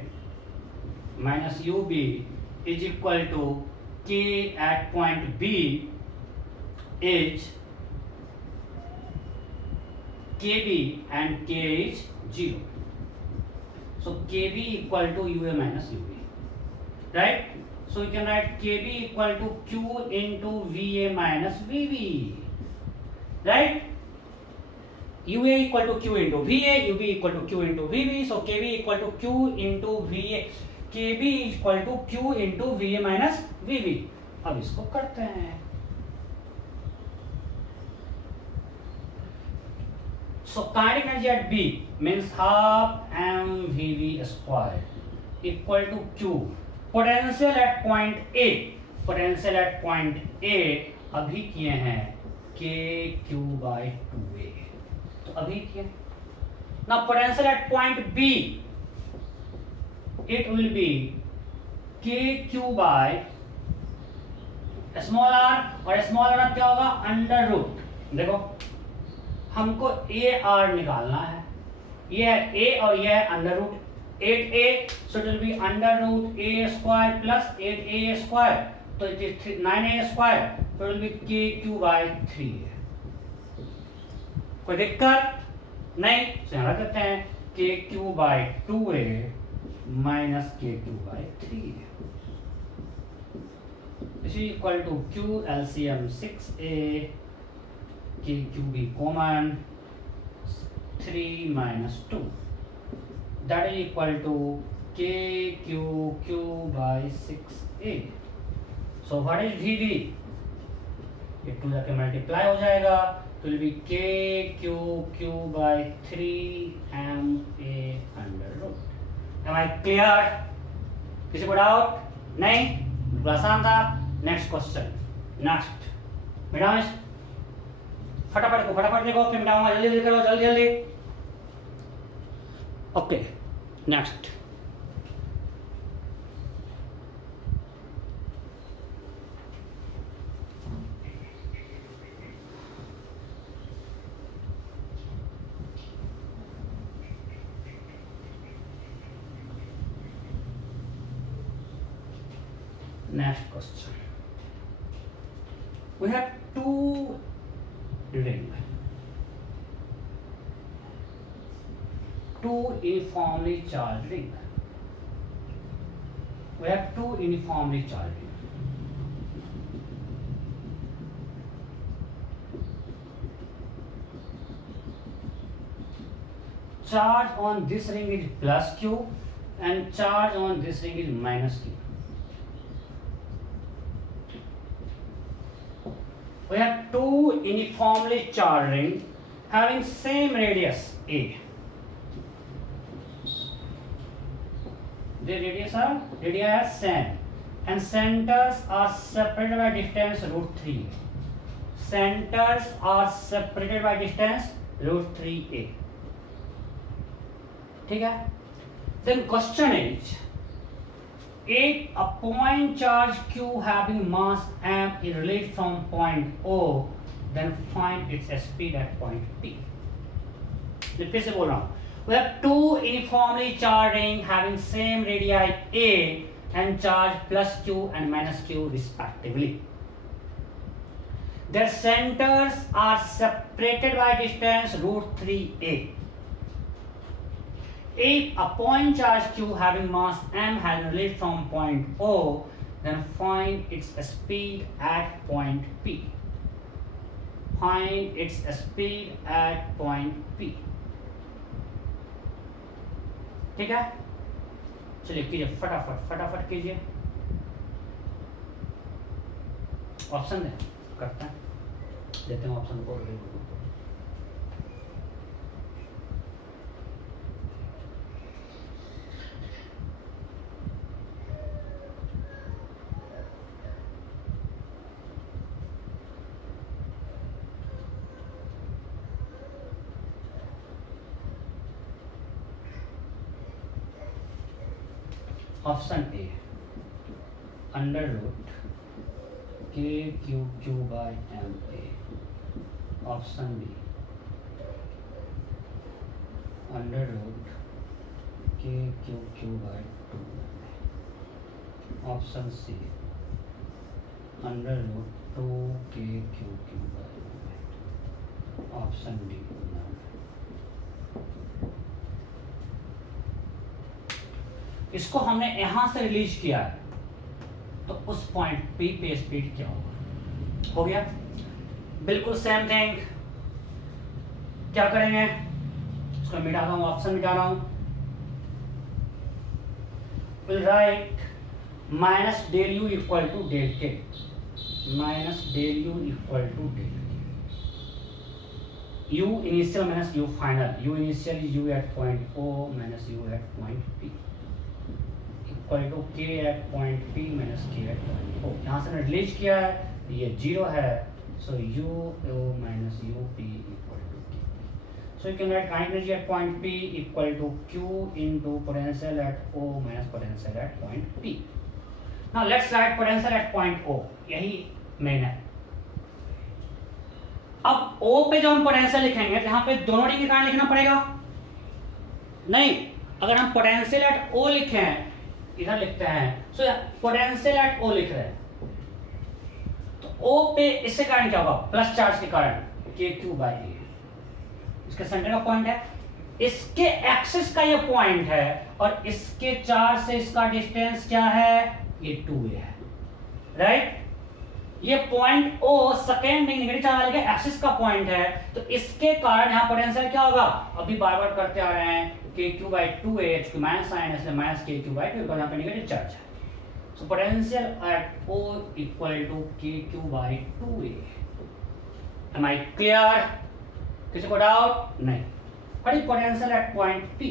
minus UB is equal to K at point B is KB and K is 0. So KB equal to UA minus UB. Right? So you can write KB equal to Q into VA minus VB. Right? UA equal to Q into VA, UB equal to Q into VB. So KB equal to Q into VA. KB equal to Q into VA minus VB. अब इसको करते हैं. So kinetic energy at B means half mVV square equal to Q. Potential at point A अभी किए हैं KQ by 2A. तो अभी किए. Now potential at point B, it will be KQ by small r और small r क्या होगा अंडर रूट. देखो हमको AR निकालना है. ये है A और ये है under root 8A. So it will be under root A square plus 8A square. So it is 9A square. So it will be KQ by 3. कोई दिक्कत नहीं. तो यहाँ रख देते हैं KQ by 2A minus KQ by 3. This is equal to Q LCM 6A. KQ be common 3 minus 2. That is equal to KQQ by 6A. So what is VB? ये 2 जाके मल्टीप्लाई हो जाएगा. तो will be KQQ by 3MA under root. Am I clear? किसी को डाउट नहीं? बिल्कुल आसान था. Next question. नेक्स्ट मिटाओ. फटाफट लिखो फिर मिटाऊंगा. जल्दी करो जल्दी. Okay next. Next question. We have two rings, two uniformly charged rings. We have two uniformly charged rings. Charge on this ring is plus Q and charge on this ring is minus Q. We have two uniformly charged rings having same radius A. The radii are same and centers are separated by distance √3. Centers are separated by distance √3a. ठीक है. Then question is, if a point charge Q having mass m is released from point O, then find its speed at point P. फिर से बोल रहा हूँ. We have two uniformly charged rings having same radii A and charge plus Q and minus Q respectively. their centers are separated by distance √3a. If a point charge q having mass m has been released from point O, then find its speed at point P. Find its speed at point P. ठीक है, चलिए कीजिए फटाफट कीजिए। ऑप्शन दे करते हैं, देते हैं ऑप्शन को। Option A √KQQ/MA, option B √KQQ/2, option C √2KQQ/2, option D. इसको हमने यहां से रिलीज किया है, तो उस पॉइंट पी पे स्पीड क्या होगा? हो गया, बिल्कुल सेम थिंग। क्या करेंगे, इसको मिटा रहा हूं, ऑप्शन मिटा रहा हूं। Will write -del u equal to del k, -del u equal to del k। u initial minus u final, u initial u at point O minus u at point P equal to k at point P minus k at point O। यहाँ से रिलीज किया है, ये 0 है, so u minus u p equal to k। So you can write kinetic energy at point P equal to q into potential at O minus potential at point P। Now let's write potential at point O, यही मेन है। अब O पे जब हम पोटेंशियल लिखेंगे तो यहाँ पे दोनों रिंग के कारण लिखना पड़ेगा नहीं। अगर हम पोटेंशियल एट O लिखें, इधर लिखते हैं, सो पोटेंशियल एट O लिख रहे हैं, तो O पे इससे कारण क्या होगा? प्लस चार्ज के कारण KQ/A, इसके सेंटर का पॉइंट है, इसके एक्सिस का ये पॉइंट है, और इसके चार्ज से इसका डिस्टेंस क्या है? ये 2a है, राइट। ये point O second negative charge वाले के एक्सिस का पॉइंट है, तो इसके कारण यहाँ पोटेंशियल क्या होगा? अभी बार बार करते आ रहे हैं, KQ/2a, HQ माइनस साइन है, इसलिए माइनस KQ/2, बिकॉज़ यहाँ पे नेगेटिव चार्ज है। So potential at O equal to KQ/2a। Am I clear? किसी को डाउट? नहीं। बड़ी पोटेंशियल एट पॉइंट P,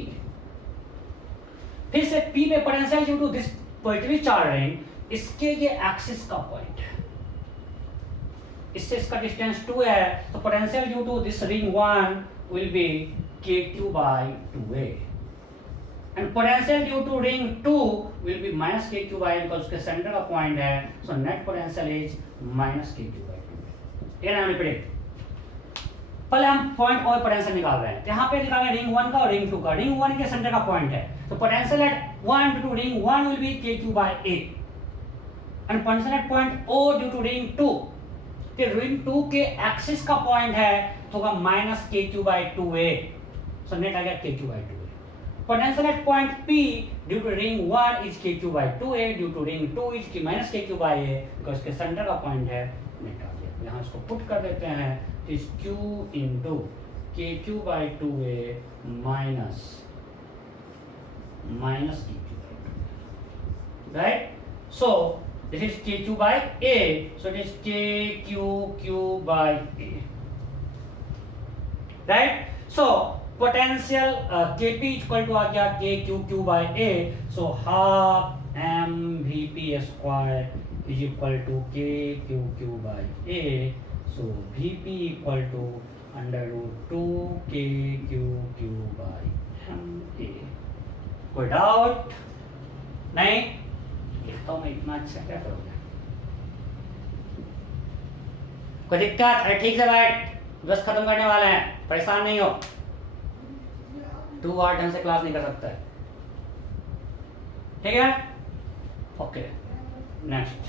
फिर से P पे potential due to this positive charge ring, इसके ये एक्सिस का पॉइंट है, इससे इसका डिस्टेंस 2 है, तो potential due to this ring 1 will be KQ/2a, and potential due to ring 2 will be minus KQ/2, because उसके सेंटर का पॉइंट है, so net potential is minus KQ/2। ये ना रिपीट, पहले हम पॉइंट और पोटेंशियल निकाल रहे हैं, यहाँ पे निकालेंगे रिंग 1 का और रिंग 2 का। रिंग 1 के सेंटर का पॉइंट है, तो potential at 1 due to ring 1 will be KQ/A, and potential at point O due to ring 2, फिर रिंग 2 के एक्सिस का पॉइंट है, तो होगा माइनस KQ/2a, सो नेट आ गया KQ/2a। Potential at point P due to ring 1 is KQ/2a, due to ring 2 is minus KQ/A, because के सेंटर का पॉइंट है, नेट आ गया। यहाँ इसको पुट कर देते हैं, is Q into KQ/2a minus KQ/2, right. So this is KQ/A, so it is KQ/A, right? So potential Kp equal to आ गया KQ/A, so half mVp square is equal to KQ/A, so Vp equal to √2 KQ/MA। कोई डाउट नहीं? लिखता हूं मैं इतना अच्छा, क्या करोगे? कोई दिक्कत? अरे ठीक से बैठ, बस खत्म करने वाले हैं, परेशान नहीं हो। 2 आवर ढंग से क्लास नहीं कर सकता है, ठीक है? Okay, next.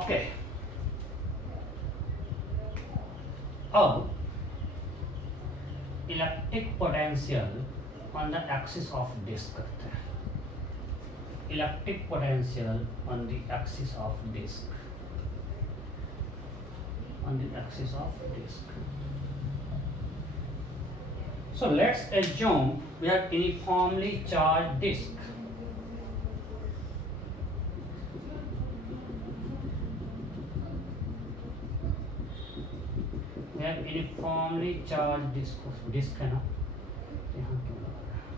ओके, अब electric potential on the axis of disc करते हैं। Electric potential on the axis of disc, on the axis of disk. So let's assume we have uniformly charged disk. We have uniformly charged disk. Disk है ना, यहाँ क्यों लगा रहा है?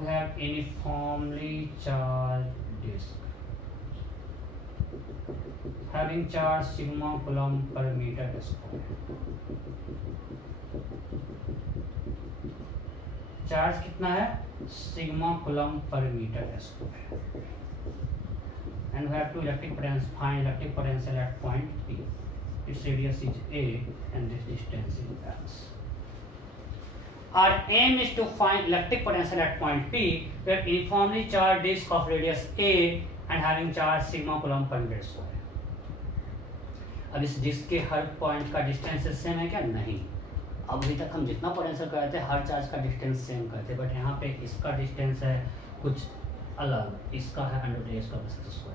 We have uniformly charged disk having charge sigma coulomb per meter square. Charge कितना है? Sigma coulomb per metre square. And we have to find electric potential at point P. Its radius is A and this distance is x. Our aim is to find electric potential at point P where uniformly charged disk of radius A and having charge sigma coulomb per meter square. अब इस डिस्क के हर पॉइंट का डिस्टेंस सेम है क्या? नहीं. अब अभी तक हम जितना पोटेंशियल करते हैं हर चार्ज का डिस्टेंस सेम करते हैं, बट यहाँ पे इसका डिस्टेंस है कुछ अलग, इसका है √a²+x².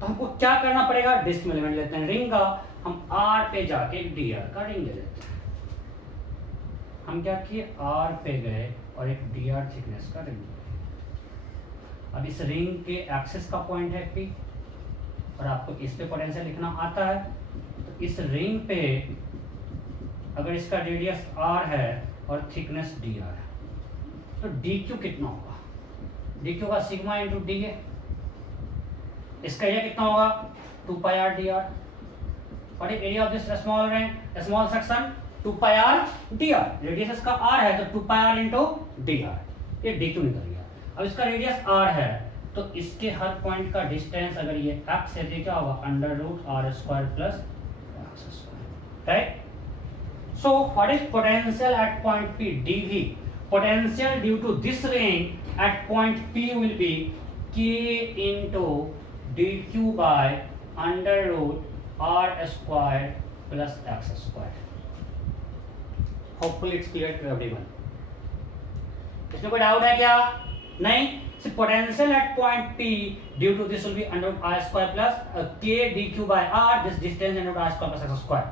तो हमको क्या करना पड़ेगा? डिस्क में एलिमेंट लेते हैं रिंग का, हम r पे जाके एक dr का रिंग ले लेते हैं. हम क्या किए? r पे गए और एक dr थिकनेस का रिंग. अब इस रिंग के एक्सिस का पॉइंट है P और आपको इस पे पोटेंशियल लिखना आता है. तो इस रिंग पे अगर इसका रेडियस r है और थिकनेस dr है तो dq कितना होगा? dq का सिग्मा इंटू डी है. इसका एरिया कितना होगा? 2πr dr. और area of this small ring small section 2πr dr. Radius इसका r है तो 2πr इंटू dr. ये dq निकल गया. अब इसका रेडियस r है तो इसके हर पॉइंट का डिस्टेंस अगर ये x है तो क्या होगा? √r² + x². Right. So what is potential at point P? dV. Potential due to this ring at point P will be k into dq by √r² + x². Hopefully it's clear to everyone. इसमें कोई डाउट है क्या? नहीं. So potential at point P due to this will be √r² plus k dq by r. This distance √r² + x².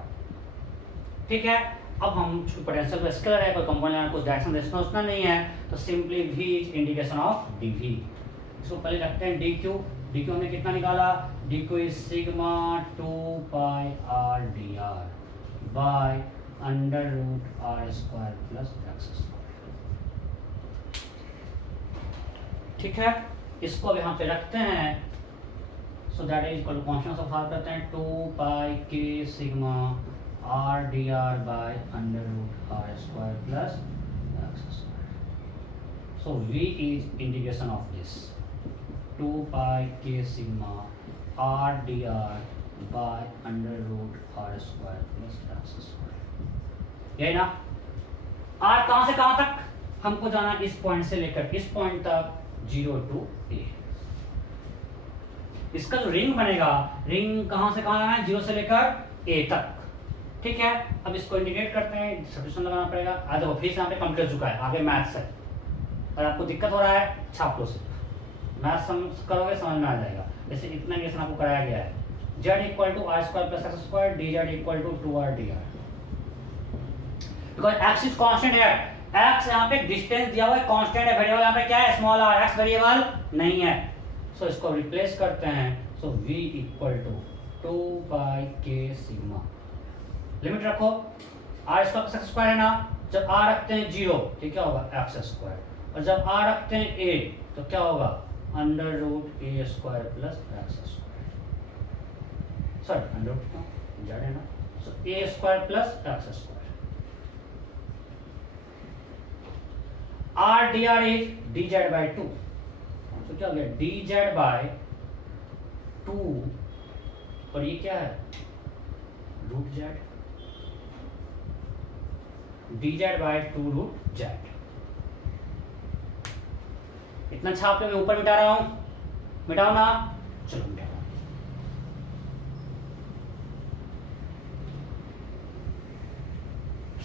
ठीक है. अब हम पोटेंशियल को स्केलर है, कोई कंपोनेंट कुछ डायरेक्शन देखना उसना नहीं है, तो simply v is indication of dv. इसको पहले रखते हैं dq. dq हमने कितना निकाला? dq is sigma 2πr dr by √r² + x². ठीक है. इसको अब यहाँ पे रखते हैं. So that is equal to constant of r करते हैं 2πk sigma r dr by √r² plus x². So v is integration of this 2πk sigma r dr by √r² plus x². यही ना. r कहाँ से कहाँ तक? हमको जाना इस पॉइंट से लेकर इस पॉइंट तक 0 to a. इसका जो रिंग बनेगा, रिंग कहाँ से कहाँ है? 0 से लेकर a तक. ठीक है. अब इसको इंटीग्रेट करते हैं, सब्स्टिट्यूशन लगाना पड़ेगा. आ देखो फिर यहाँ पे कंप्लीट हो चुका है, आगे मैथ्स है. अगर आपको दिक्कत हो रहा है छाप लो सिर्फ, मैथ्स करोगे समझ में आ जाएगा. जैसे इतना क्वेश्चन आपको कराया गया है. z = r² + x², dz = 2r dr. Because x is constant है. x यहाँ पे डिस्टेंस दिया हुआ है, कांस्टेंट है. वेरिएबल यहाँ पे क्या है? Small r. x वेरिएबल नहीं है. सो इसको रिप्लेस करते हैं. सो v = 2πk सिग्मा. लिमिट रखो. r² + x² है ना. जब r रखते हैं 0 तो क्या होगा? x². और जब r रखते हैं a तो क्या होगा? √a² + x². सॉरी √z है ना. सो a² + x². r dr is dz by 2. तो क्या हो गया? dz by 2 और ये क्या है? √z. dz by 2√z. इतना छाप के मैं ऊपर मिटा रहा हूं. मिटाओ ना, चलो मिटाओ।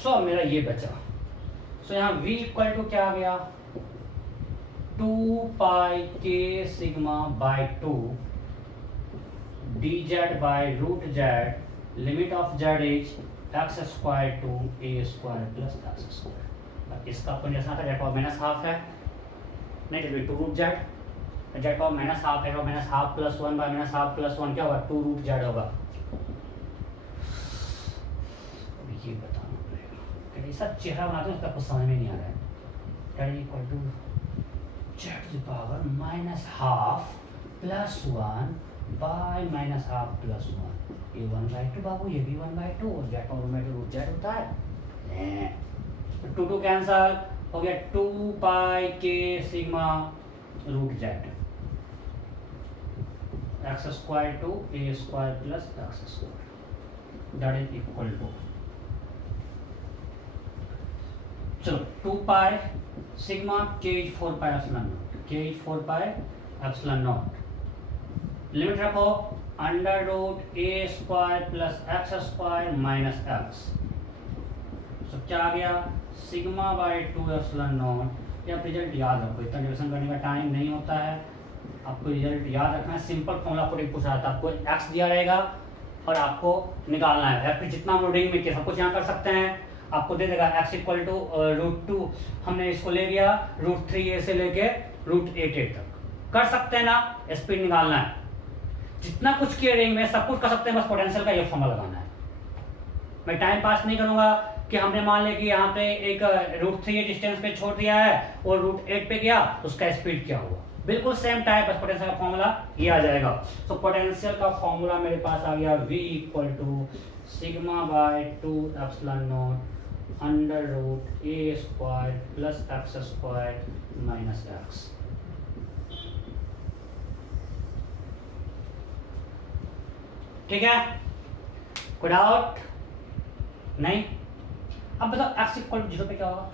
सो मेरा ये बचा। सो यहाँ v इक्वल टू क्या आ गया, 2 pi k sigma by 2 dz by root z, limit of z is x square to a square plus x square. इसका अपन जैसा था जेड पावर माइनस हाफ है, नहीं चलिए 2 root Z power minus half है, minus half plus 1 by minus half plus 1 क्या होगा, 2 रूट जेड होगा। ये बताना पड़ेगा, ऐसा चेहरा बनाते हैं उसका कुछ समझ में नहीं आ रहा है। डेट इक्वल टू जेड की power minus half plus 1 by minus half plus 1, ये 1/2 बाबू, ये भी 1/2, और जेड पावर में रूट जेड होता है, तो 2 कैंसल हो गया, 2 pi k sigma root z x square to a square plus x square, that is equal to, चलो 2 पाई सिग्मा के 4 pi epsilon not, K 4 pi epsilon not, limit रखो अंडर रूट ए square plus x square minus X, तो क्या आ गया, सिग्मा बाय 2 एप्सिलॉन नॉट। या रिजल्ट याद रखो, इतना डिविजन करने का टाइम नहीं होता है, आपको रिजल्ट याद रखना है। सिंपल फॉर्मूला पुटिंग पूछा जाता है, आपको एक्स दिया रहेगा और आपको निकालना है, या फिर जितना मोडिंग में सब कुछ यहाँ कर सकते हैं, आपको दे देगा x इक्वल टू √2, हमने इसको ले गया √3a से लेके √8 तक, कर सकते हैं ना, स्पीड निकालना है, जितना कुछ किए रिंग में सब कुछ कर सकते हैं, बस पोटेंशियल का ये फॉर्मूला लगाना है। मैं टाइम पास नहीं करूंगा कि हमने मान लिया कि यहाँ पे एक √3 डिस्टेंस पे छोड़ दिया है और √8 पे गया, उसका स्पीड क्या हुआ, बिल्कुल सेम टाइप, बस पोटेंशियल का फॉर्मूला ये आ जाएगा। तो पोटेंशियल का फॉर्मूला मेरे पास आ गया v equal to sigma by 2 epsilon not under root A square plus x square minus x. ठीक है, कोई डाउट नहीं? अब बताओ x इक्वल टू 0 पे क्या होगा,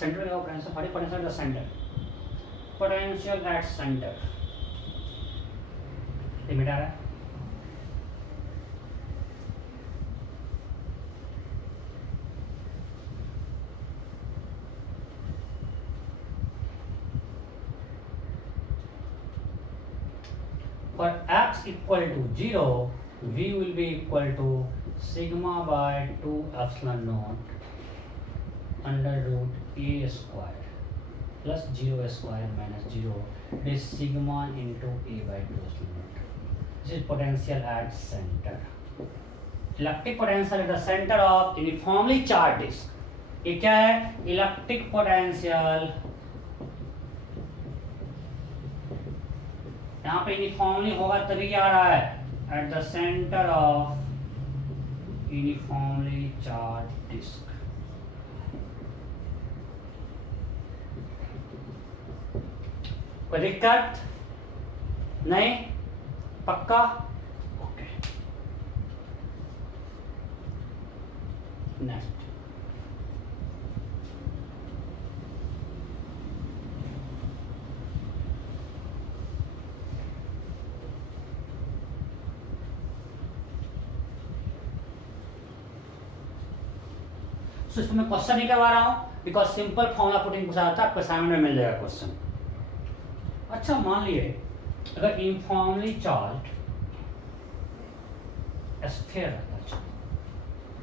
सेंटर क्या होगा, potential at centre, potential at centre, ये मिटा रहा है। For x equal to 0, v will be equal to sigma by 2 epsilon naught under root a square plus 0 square minus 0. It is sigma into a by 2 epsilon naught. This is potential at center. Electric potential at the center of uniformly charged disk. ये क्या है? Electric potential यहाँ पे यूनिफॉर्मली होगा तभी आ रहा है, at the centre of uniformly charge disc. कोई दिक्कत नहीं? पक्का? Okay, next. तो इसको मैं क्वेश्चन नहीं करवा रहा हूं, बिकॉज सिंपल फॉर्मूला पुटिंग पूछा जाता है, आपको असाइनमेंट में मिल जाएगा क्वेश्चन। अच्छा, मान लिए अगर यूनिफॉर्मली चार्ज स्फीयर रहता है,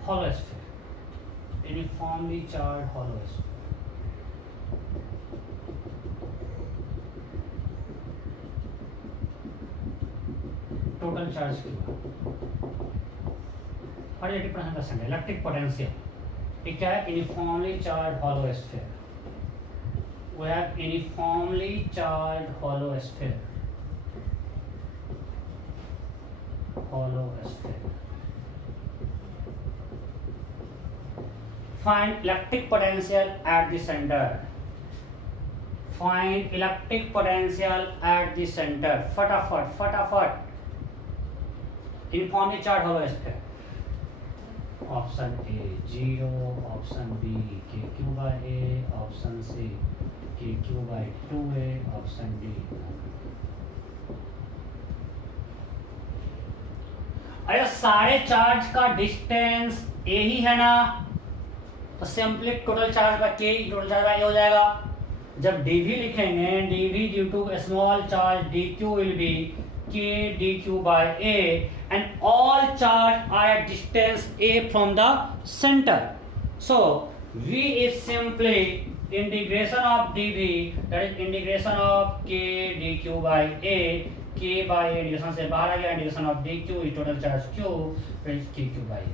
hollow sphere, uniformly charge hollow sphere, total charge की और 80% इलेक्ट्रिक पोटेंशियल, ये क्या है? Uniformly charge hollow sphere, we have uniformly charged hollow sphere, hollow sphere. Find electric potential at the center. Find electric potential at the center. फटाफट फटाफट, uniformly charged hollow sphere. Option a 0, option b k Q by a, option c k Q by 2a, option D अरे सारे चार्ज का डिस्टेंस ए ही है ना, तो simply total charge by k, total charge by a हो जाएगा। जब dv लिखेंगे, dv due to small charge dq will be k dq by a and all charge are at distance a from the center. So v is simply integration of dv, that is integration of k dq by a, k by a integration से बाहर आ गया, integration of dq is total charge q, is dq by a।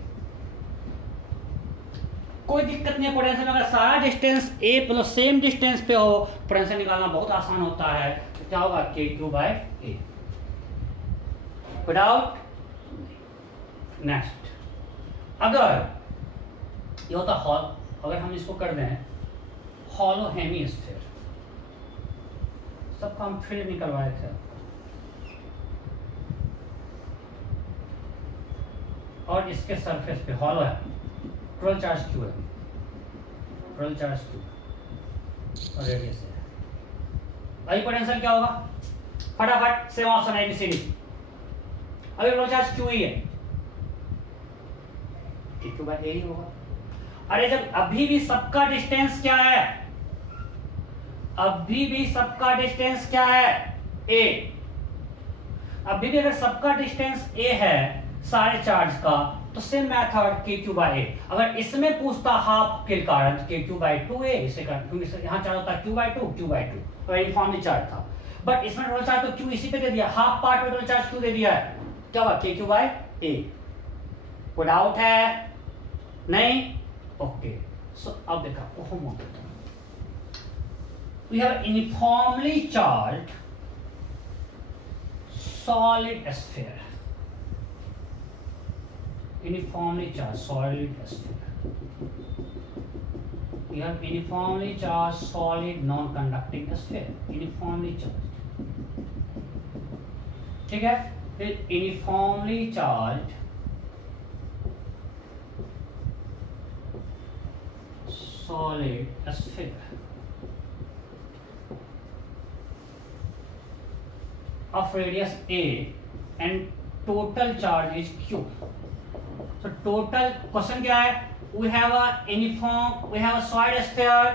कोई दिक्कत नहीं है पोटेंशियल में, अगर सारा distance a plus same distance पे हो, पोटेंशियल निकालना बहुत आसान होता है। तो क्या होगा के Q by A without. Next, अगर ये होता हॉल, अगर हम इसको कर दें हॉलो हेमीस्फीयर, सबका हम फील्ड निकलवाए थे और इसके सरफेस पे हॉलो है, टोटल चार्ज क्यू है, टोटल चार्ज क्यू और रेडियस है। अभी पोटेंशियल क्या होगा, फटाफट सेम ऑप्शन है एबीसीडी। अभी टोटल चार्ज क्यू ही है, क्यू बाय ए ही होगा। अरे जब अभी भी सबका डिस्टेंस क्या है, अभी भी सबका डिस्टेंस क्या है ए, अभी भी अगर सबका डिस्टेंस ए है सारे चार्ज का, तो सेम मेथड के क्यू बाय ए। अगर इसमें पूछता हाफ के कारण के क्यू बाय 2a, इसे कर, क्योंकि यहाँ चार्ज होता है क्यू बाय 2 तो यूनिफॉर्मली चार्ज था, बट इसमें टोटल चार्ज तो क्यू इसी पे दे दिया, हाफ पार्ट में टोटल चार्ज क्यू दे दिया है, क्या हुआ के क्यू बाय ए। कोई डाउट है नहीं? ओके, सो अब देखा homework, we have uniformly charged solid sphere, uniformly charged solid sphere. We have uniformly charged solid non-conducting sphere, uniformly charged. ठीक है, फिर uniformly charged solid sphere of radius a and total charge is q. So total question क्या है, we have a solid sphere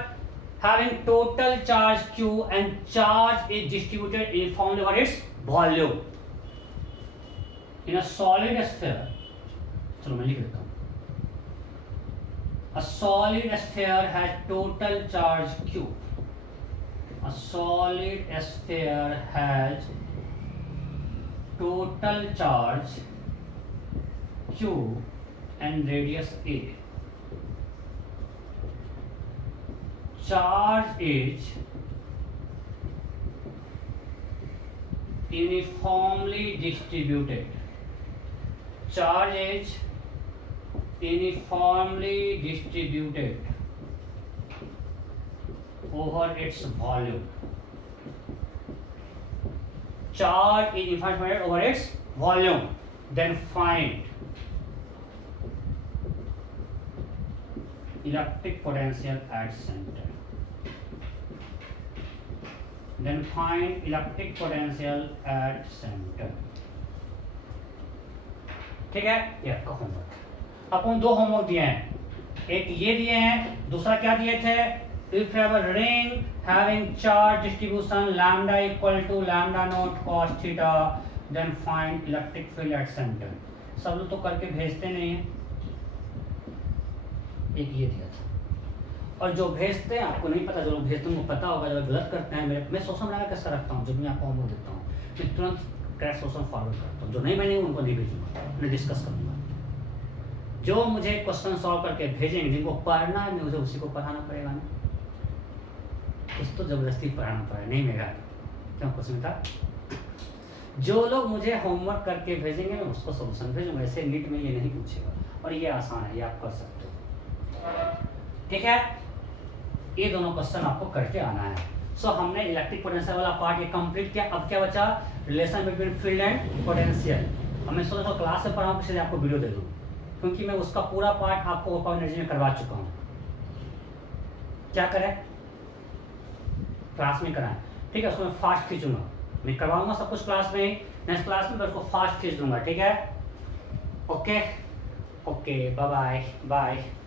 having total charge q and charge is distributed uniformly over its volume. In a solid sphere, चलो मैं लिख देता हूँ, a solid sphere has total charge q. A solid sphere has total charge q and radius a. Charge is uniformly distributed. Charge is uniformly distributed over its volume. Charge is uniformly distributed over its volume. Then find electric potential at center. Then find electric potential at center. ठीक है, ये आपका होमवर्क। अपन दो होमवर्क दिए हैं, एक ये दिए हैं, दूसरा क्या दिए थे, if you have a ring having charge distribution lambda equal to lambda naught cos theta, then find electric field at center। सब लोग तो करके भेजते नहीं हैं, एक ये दिया था, और जो भेजते हैं आपको नहीं पता, जो लोग भेजते हैं उनको पता होगा, जो गलत करते हैं मेरे, मैं सोशल मीडिया कैसा रखता हूँ, जब मैं आपको होमवर्क देता हूँ मैं तुरंत क्रैश सोशल फॉरवर्ड करता हूँ, जो नहीं भेजेंगे उनको नहीं भेजूंगा, मैं डिस्कस करूँगा। जो मुझे क्वेश्चन सॉल्व करके भेजेंगे, जिनको पढ़ना है मुझे उसी को पढ़ाना पड़ेगा ना, कुछ तो जबरदस्ती पढ़ाना पड़ेगा, नहीं मेरा क्यों क्वेश्चन था। जो लोग मुझे होमवर्क करके भेजेंगे मैं उसको सोल्यूशन भेजूंगा, ऐसे नीट में ये नहीं पूछेगा, और ये आसान है, ये आप कर सकते हो। ठीक है, ये दोनों क्वेश्चन आपको करके आना है। सो हमने इलेक्ट्रिक पोटेंशियल वाला पार्ट ये कंप्लीट किया। अब क्या बचा, relation between field and potential. अब मैं सोचा क्लास में पढ़ाऊँ, इसलिए आपको वीडियो दे दूँ, क्योंकि मैं उसका पूरा पार्ट आपको ओपन एनर्जी में करवा चुका हूँ। क्या करें, क्लास में कराएं, ठीक है, उसको मैं फास्ट खींचूंगा, मैं करवाऊंगा सब कुछ क्लास में, नेक्स्ट क्लास में मैं उसको फास्ट खींच दूंगा। ठीक है, Okay, okay, bye bye, bye.